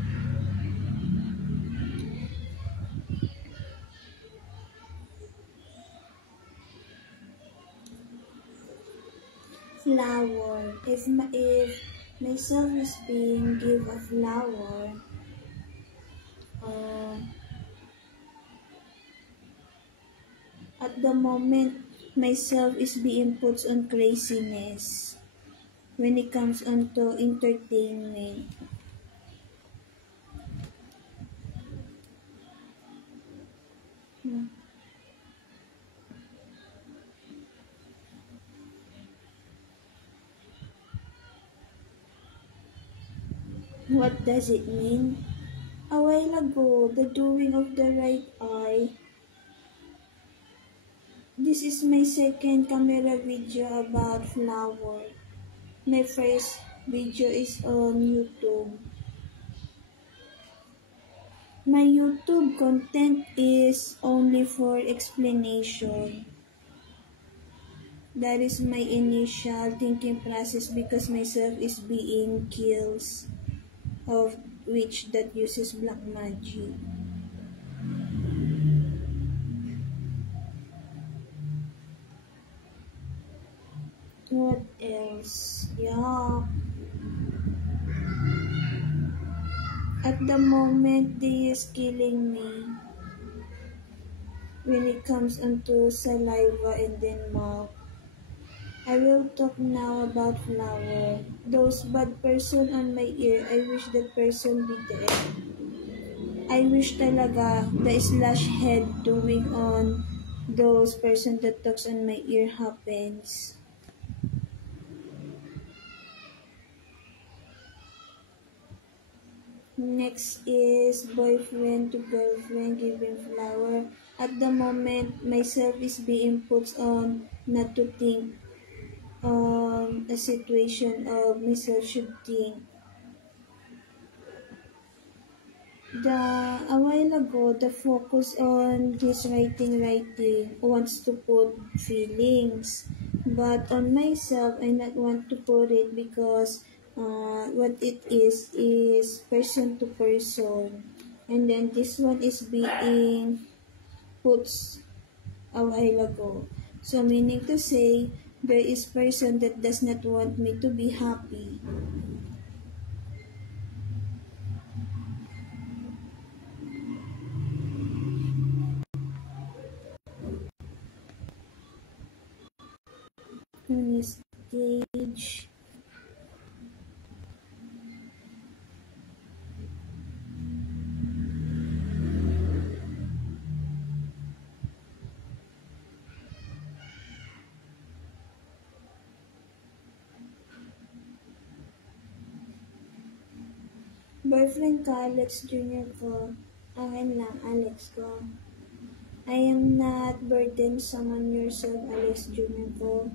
Flower. If myself is being give a flower, at the moment myself is being put on craziness when it comes onto entertainment. What does it mean? A while ago, the doing of the right eye. This is my second camera video about flower. My first video is on YouTube. My YouTube content is only for explanation. That is my initial thinking process because myself is being kills of witch that uses black magic. What else? Yeah. At the moment, they is killing me when it comes onto saliva and then mouth. I will talk now about flower. Those bad person on my ear, I wish that person be dead. I wish talaga the slash head doing on those person that talks on my ear happens. Next is boyfriend to girlfriend giving flower. At the moment, myself is being put on not to think a situation of myself should think. A while ago, the focus on this writing wants to put feelings, but on myself, I not want to put it because what it is person to person, and then this one is being put a while ago. So meaning to say, there is person that does not want me to be happy. On stage. Boyfriend ko, Alex Jr. ko. Akin lang, Alex ko. I am not burdensome on yourself, Alex Jr. ko.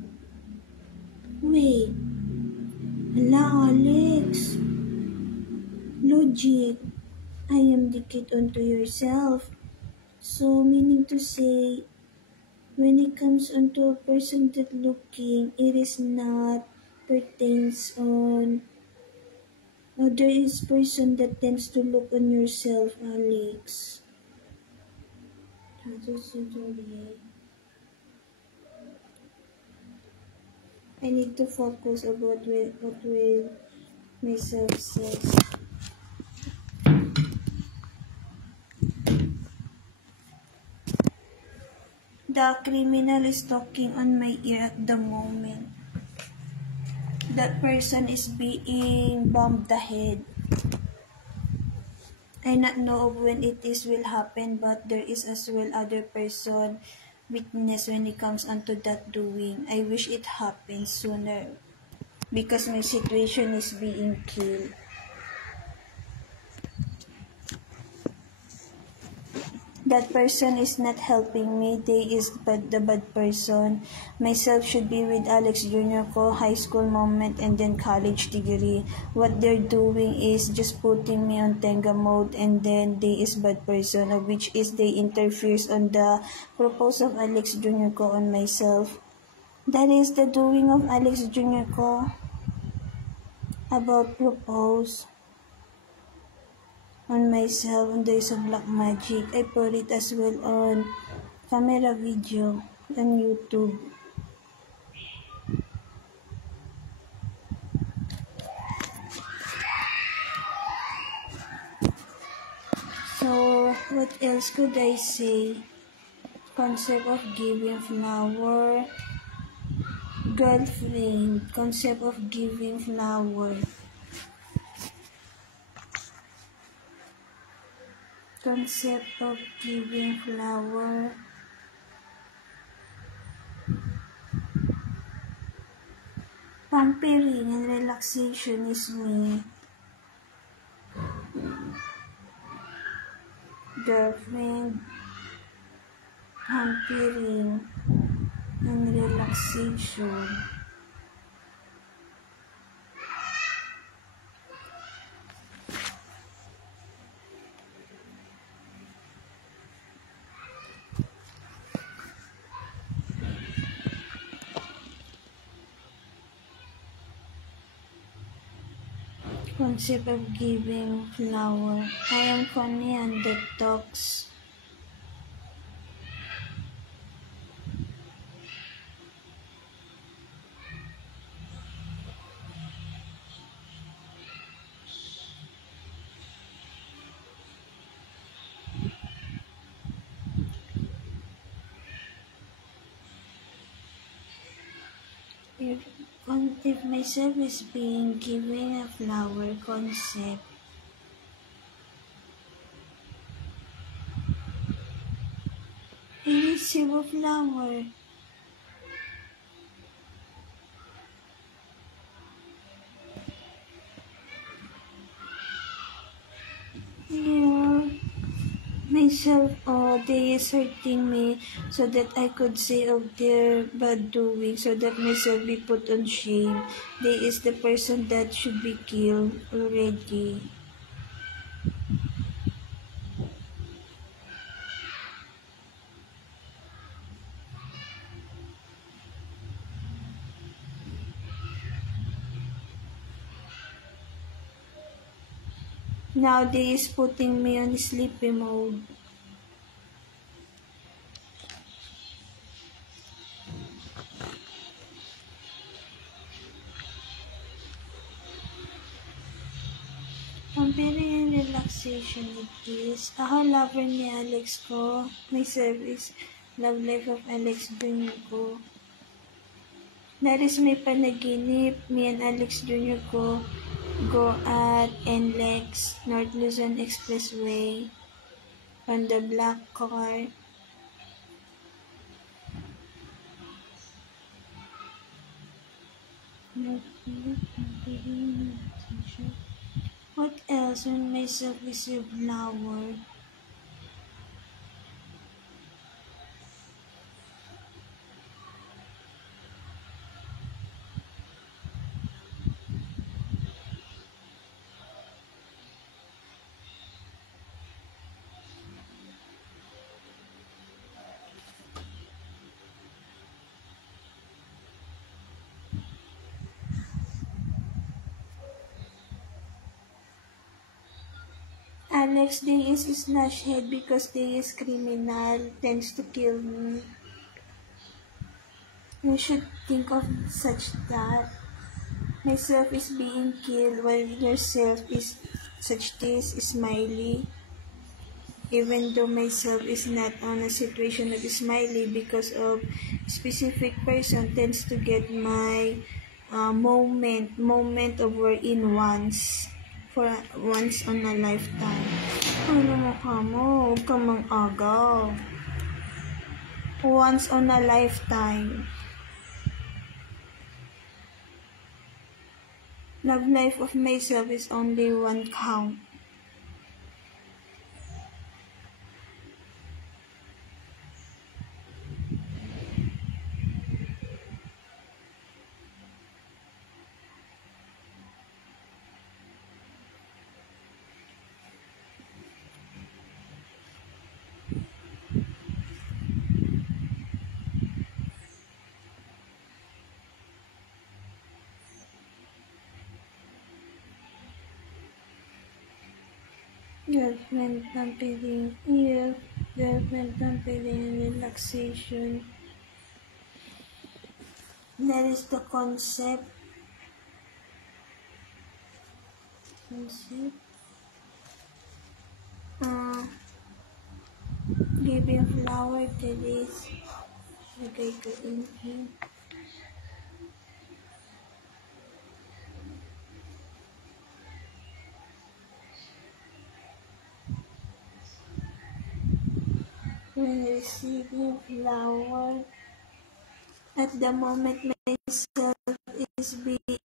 Wait. Ala, Alex. Logic. I am dikit onto yourself. So, meaning to say, when it comes onto a person that looking, it is not pertains on there is person that tends to look on yourself, Alex. I need to focus about what will myself says. The criminal is talking on my ear at the moment. That person is being bombed the head. I not know of when it is will happen, but there is as well other person witness when it comes onto that doing. I wish it happens sooner because my situation is being killed. That person is not helping me. They is the bad person. Myself should be with Alex Jr. ko, high school moment and then college degree. What they're doing is just putting me on Tenga mode, and then they is bad person, of which is they interferes on the proposal of Alex Jr. ko on myself. That is the doing of Alex Jr. ko about propose. on myself on Days of Black Magic. I put it as well on camera video on YouTube. So, what else could I say? Concept of giving flower. Girlfriend. Concept of giving flower. Concept of giving flower. Pampering and relaxation is me. Girlfriend. Pampering and relaxation. Concept of giving flower. I am Connie and the talks. If myself is being given a flower concept, I receive a flower. Yeah. Myself, they is hurting me so that I could say of their bad doing, so that myself be put on shame. They is the person that should be killed already. Now they is putting me on sleepy mode. Pampering and relaxation it is. Ako lover ni Alex ko. Myself is love life of Alex Jr. ko. That is may panaginip. Me and Alex Jr. ko go at NLEX, North Luzon Expressway, on the black car. What else when myself is a flower? Alex, they is slash head because they is criminal, tends to kill me. You should think of such that. Myself is being killed while yourself is such this smiley. Even though myself is not on a situation of smiley because of specific person tends to get my moment of wherein once. For once on a lifetime. Ano mukha mo? Huwag kang mang-agaw. Once on a lifetime. Love life of myself is only one count. Girlfriend pampering ear, girlfriend pampering relaxation. That is the concept. Giving flower, that is lagay ko in here. When receiving flower, at the moment myself is being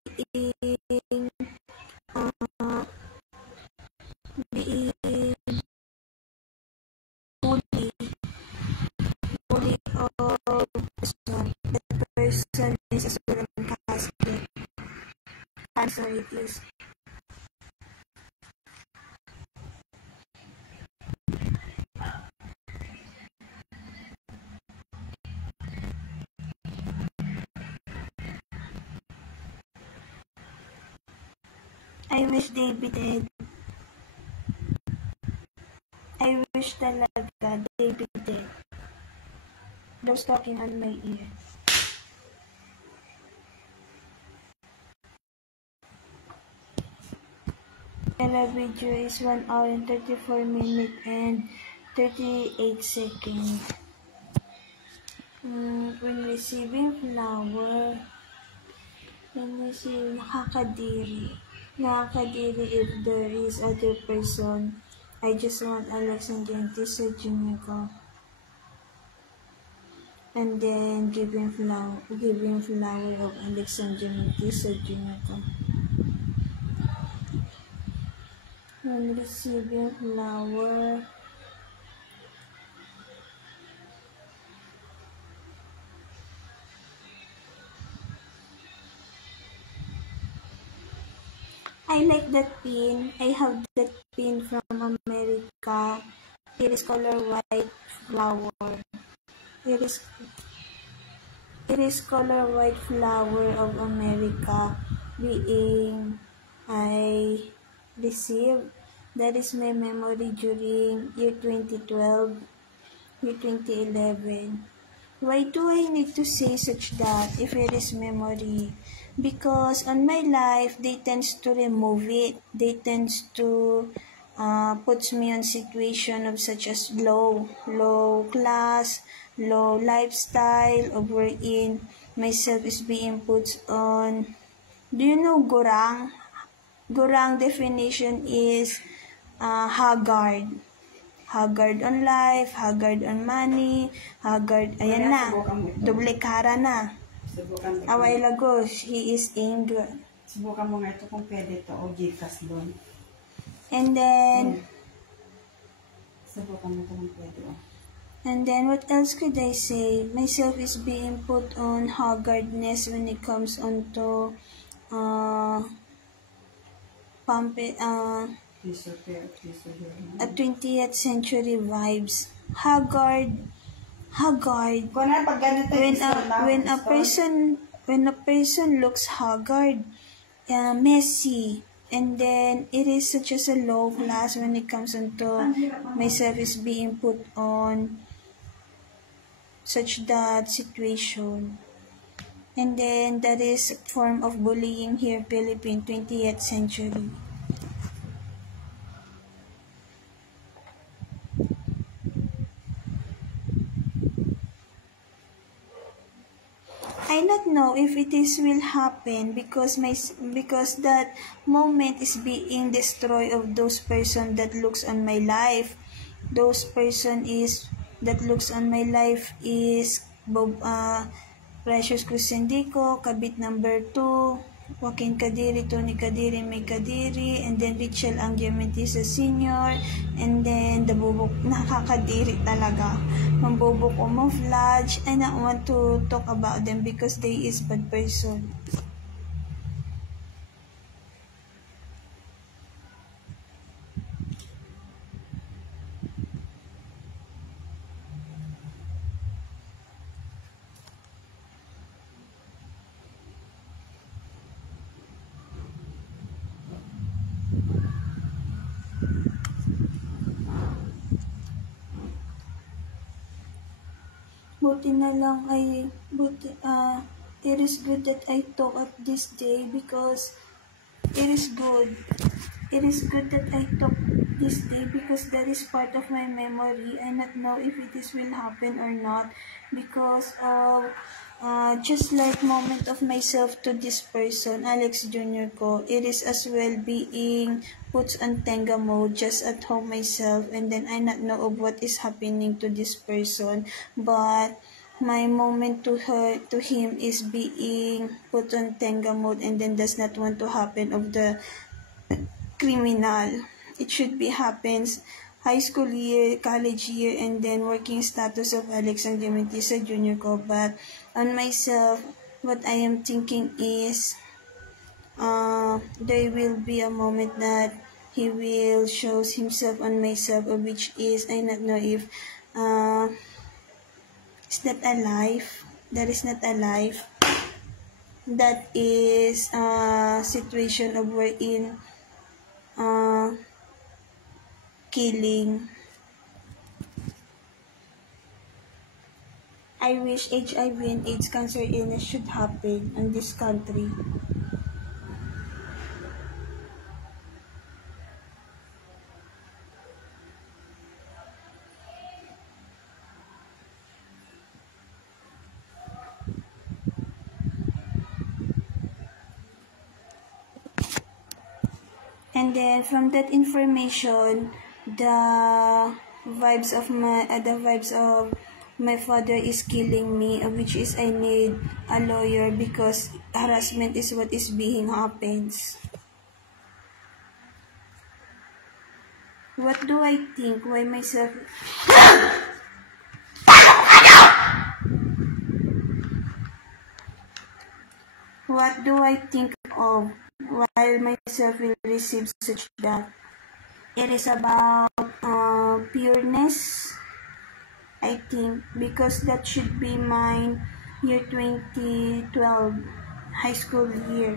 bully of person. The person is as well in casket. Cancer it is. I wish they be dead. I wish talaga they be dead. Those talking on my ear. The video is 1 hour and 34 minutes and 38 seconds. When receiving flower, nakakadiri. Nakakadiri if there is other person. I just want Alex and Gentis sa junior ko. And then giving flower of Alex and Gentis sa junior ko. When receiving flower, I like that pin. I have that pin from America. It is color white flower. It is color white flower of America being I received. That is my memory during year 2012, year 2011. Why do I need to say such that if it is memory? Because on my life, they tends to remove it. They tends to puts me on situation of such as low class, low lifestyle, of wherein myself is being put on. Do you know Gurang? Gurang definition is haggard. Haggard on life, haggard on money, haggard, ayan na, doble cara na. A while ago, he is angry. Subukan mo nga ito kung pwede ito o Gcash doon. And then, subukan mo ito kung pwede o. And then, what else could I say? Myself is being put on haggardness when it comes onto a 20th century vibes. Haggard. When a person looks haggard, messy, and then it is such as a low class when it comes into myself is being put on such that situation. And then that is a form of bullying here in Philippines, 20th century. I not know if it is will happen because that moment is being destroyed of those person that looks on my life. Those person is that looks on my life is Precious Crucendico, Kabit number 2, Joaquin Kadiri, Tony Kadiri, May Kadiri, and then Richel Angiamentisa Sr., and then the bubok, nakakadiri talaga. Mambubok o maflage. I don't want to talk about them because they is bad person. buti na lang it is good that I talk at this day because it is good. It is good that I talk this day because that is part of my memory. I not know if it is will happen or not because just like moment of myself to this person, Alex Jr. ko, it is as well being put on Tenga mode just at home myself, and then I not know of what is happening to this person, but my moment to him is being put on Tenga mode and then does not want to happen of the criminal. It should be happens high school year, college year, and then working status of Alex and Demetisa Jr. ko. But on myself, what I am thinking is there will be a moment that he will shows himself on myself, which is I not know if it's not alive. That is not alive. That is a situation of wherein killing. I wish HIV and AIDS cancer illness should happen in this country. And then from that information, the vibes of my father is killing me, which is I need a lawyer because harassment is what is being happens. What do I think? Why myself? What do I think of while myself will receive such that? It is about pureness, I think, because that should be my year 2012 high school year.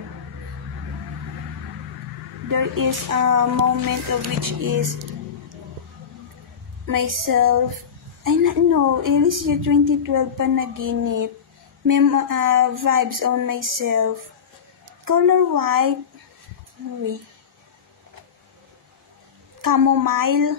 There is a moment of which is myself, I not know, it is year 2012 panaginip, vibes on myself, color white, chamomile,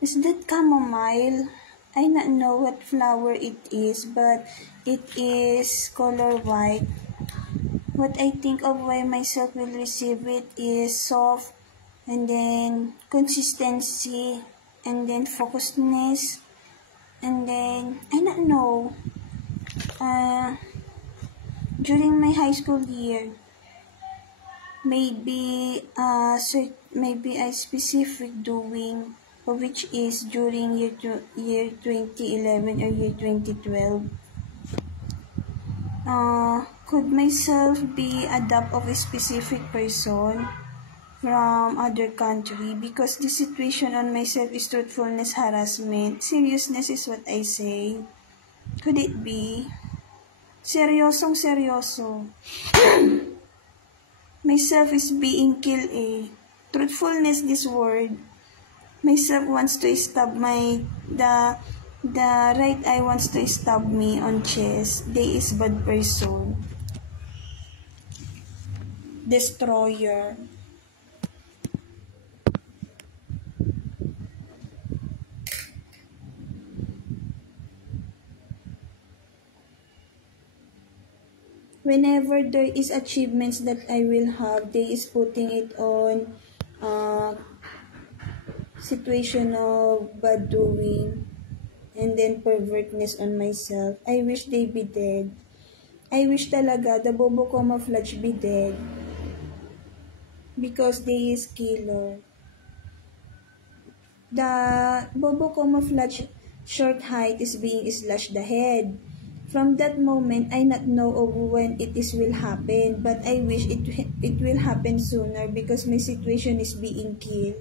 is that chamomile? I not know what flower it is, but it is color white. What I think of why myself will receive it is soft, and then consistency, and then focusedness, and then I don't know. During my high school year, maybe a specific doing, which is during year 2011 or year 2012. Could myself be adopt of a specific person from other country because the situation on myself is truthfulness, harassment, seriousness is what I say. Could it be? Seryosong seryoso. Myself is being killed Truthfulness, this word. Myself wants to stab the right eye wants to stab me on chest. They is bad person. Destroyer. Whenever there is achievements that I will have, they is putting it on situation of bad doing and then pervertness on myself. I wish they be dead. I wish talaga the Bobo Camouflage be dead because they is killer. The Bobo Camouflage short height is being slashed the head. From that moment, I not know of when it is will happen, but I wish it will happen sooner because my situation is being killed.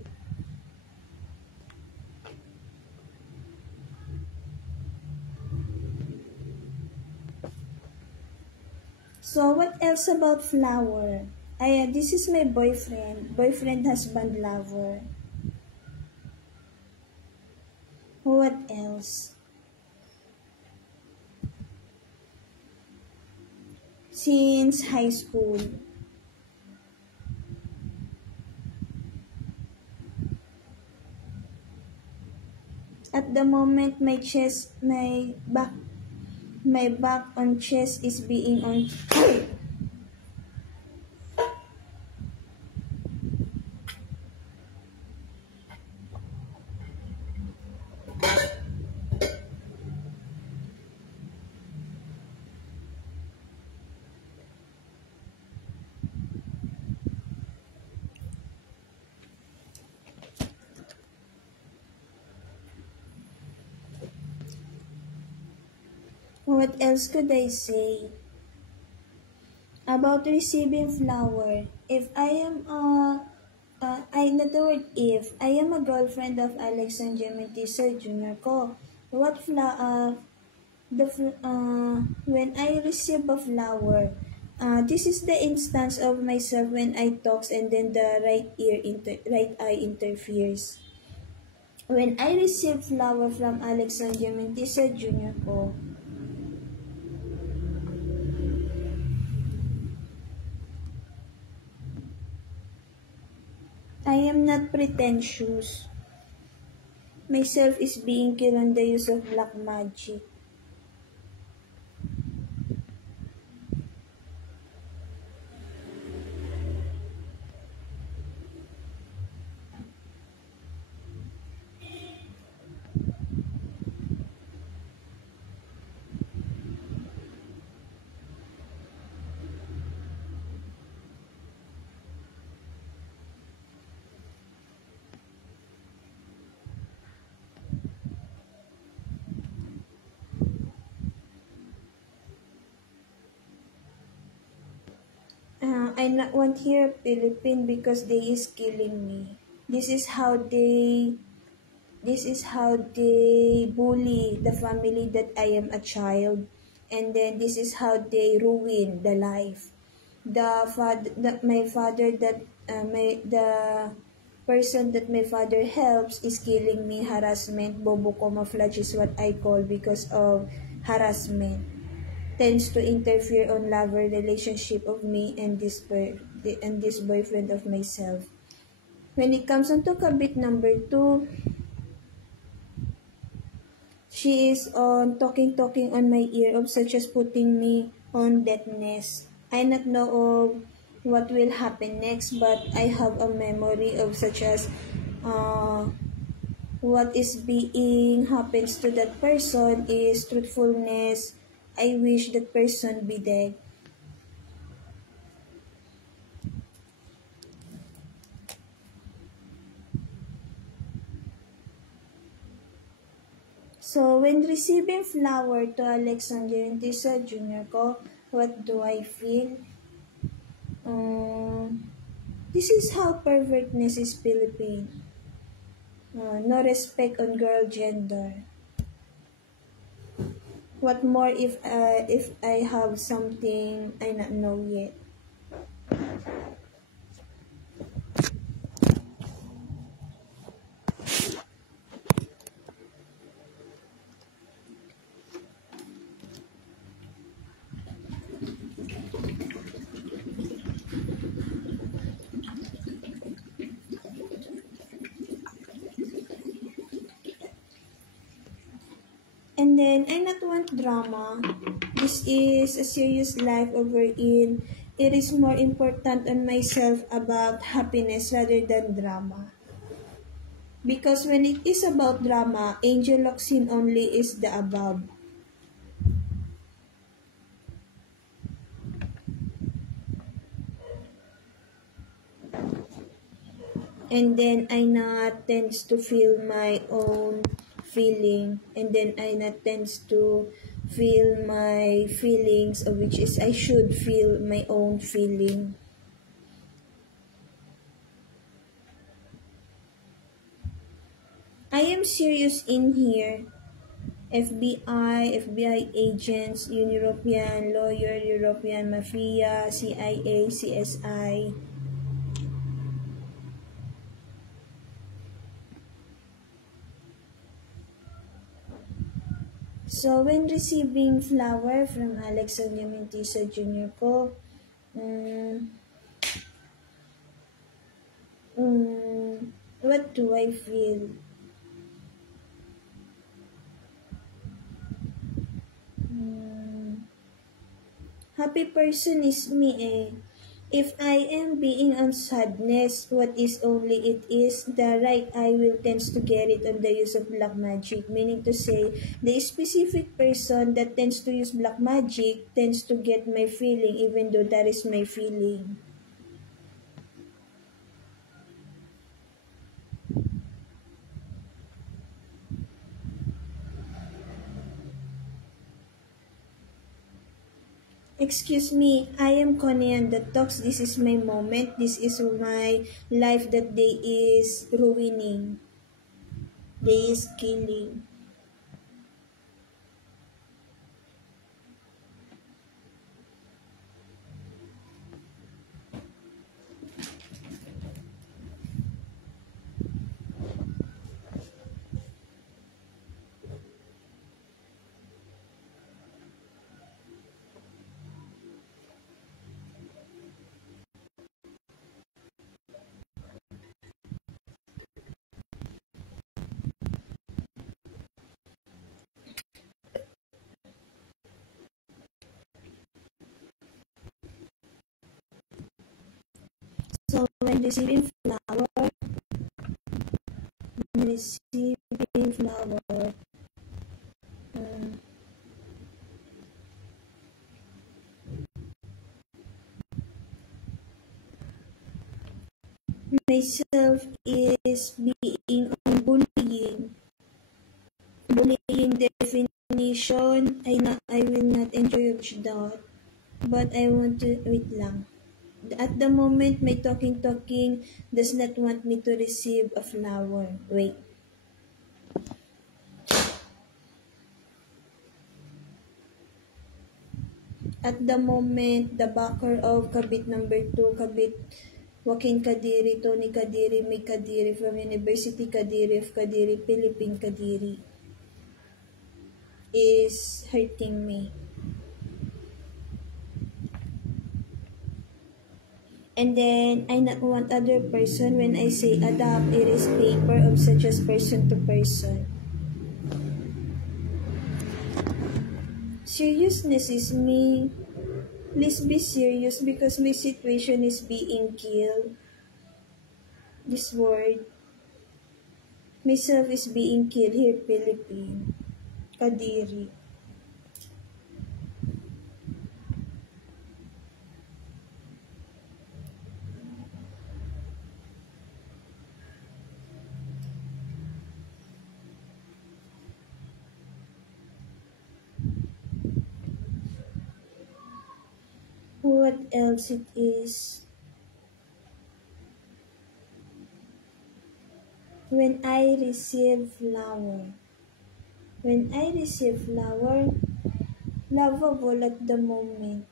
So what else about flower? This is my boyfriend. Boyfriend, husband, lover. What else? Since high school. At the moment, my back on chest is being on. What else could I say? About receiving flower. If I am not the word if I am a girlfriend of Alexander Mentiso Jr. ko, what when I receive a flower, this is the instance of myself when I talks and then the right eye interferes. When I receive flower from Alexander Mentiso Jr. ko, I am not pretentious. Myself is being killed on the use of black magic. I not want here Philippine because they is killing me. This is how they bully the family that I am a child, and then this is how they ruin the life. The person that my father helps is killing me. Harassment, bobo camouflage is what I call because of harassment. Tends to interfere on lover relationship of me and this boyfriend of myself. When it comes on to kabit number 2, she is on talking on my ear of such as putting me on deadness. I not know of what will happen next, but I have a memory of such as what is being happens to that person is truthfulness. I wish that person be dead. So, when receiving flower to Alexander Intisa Jr. ko, what do I feel? This is how pervertness is Philippine. No respect on girl gender. What more if I have something I not know yet? And then, I not want drama. This is a serious life over in. It is more important on myself about happiness rather than drama. Because when it is about drama, Angel Locsin only is the above. And then I not tends to feel my own feeling, and then I not tends to feel my feelings, which is I should feel my own feeling. I am serious in here. FBI agents, European lawyer, European mafia, CIA, CSI. So, when receiving flower from Alex Onyamentiso Jr. ko, what do I feel? Happy person is me eh. If I am being on sadness, what is only it is, the right eye will tends to get it on the use of black magic. Meaning to say, the specific person that tends to use black magic tends to get my feeling even though that is my feeling. Excuse me, I am Conan that talks. This is my moment. This is my life that they is ruining. They is killing. So when receiving flower, myself is being on bullying. Bullying definition, I will not enjoy that. But I want to, wait lang. At the moment, my talking does not want me to receive a flower. Wait. At the moment, the backer of Kabit number 2, Kabit Joaquin Kadiri, Tony Kadiri, May Kadiri from University Kadiri of Kadiri, Philippine Kadiri is hurting me. And then, I not want other person when I say adapt, erase paper of such as person to person. Seriousness is me. Please be serious because my situation is being killed. This word. Myself is being killed here, Philippines. Kadiri. What else it is? When I receive flower. When I receive flower, lovable at the moment.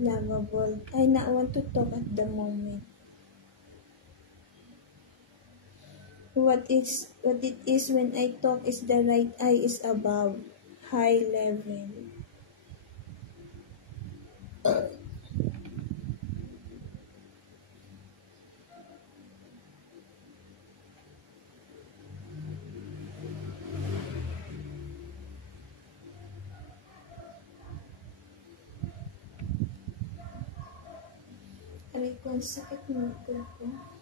Lovable. I not want to talk at the moment. What it is when I talk is the right eye is above. High level. Aray ko, ang sakit ng ulo ko.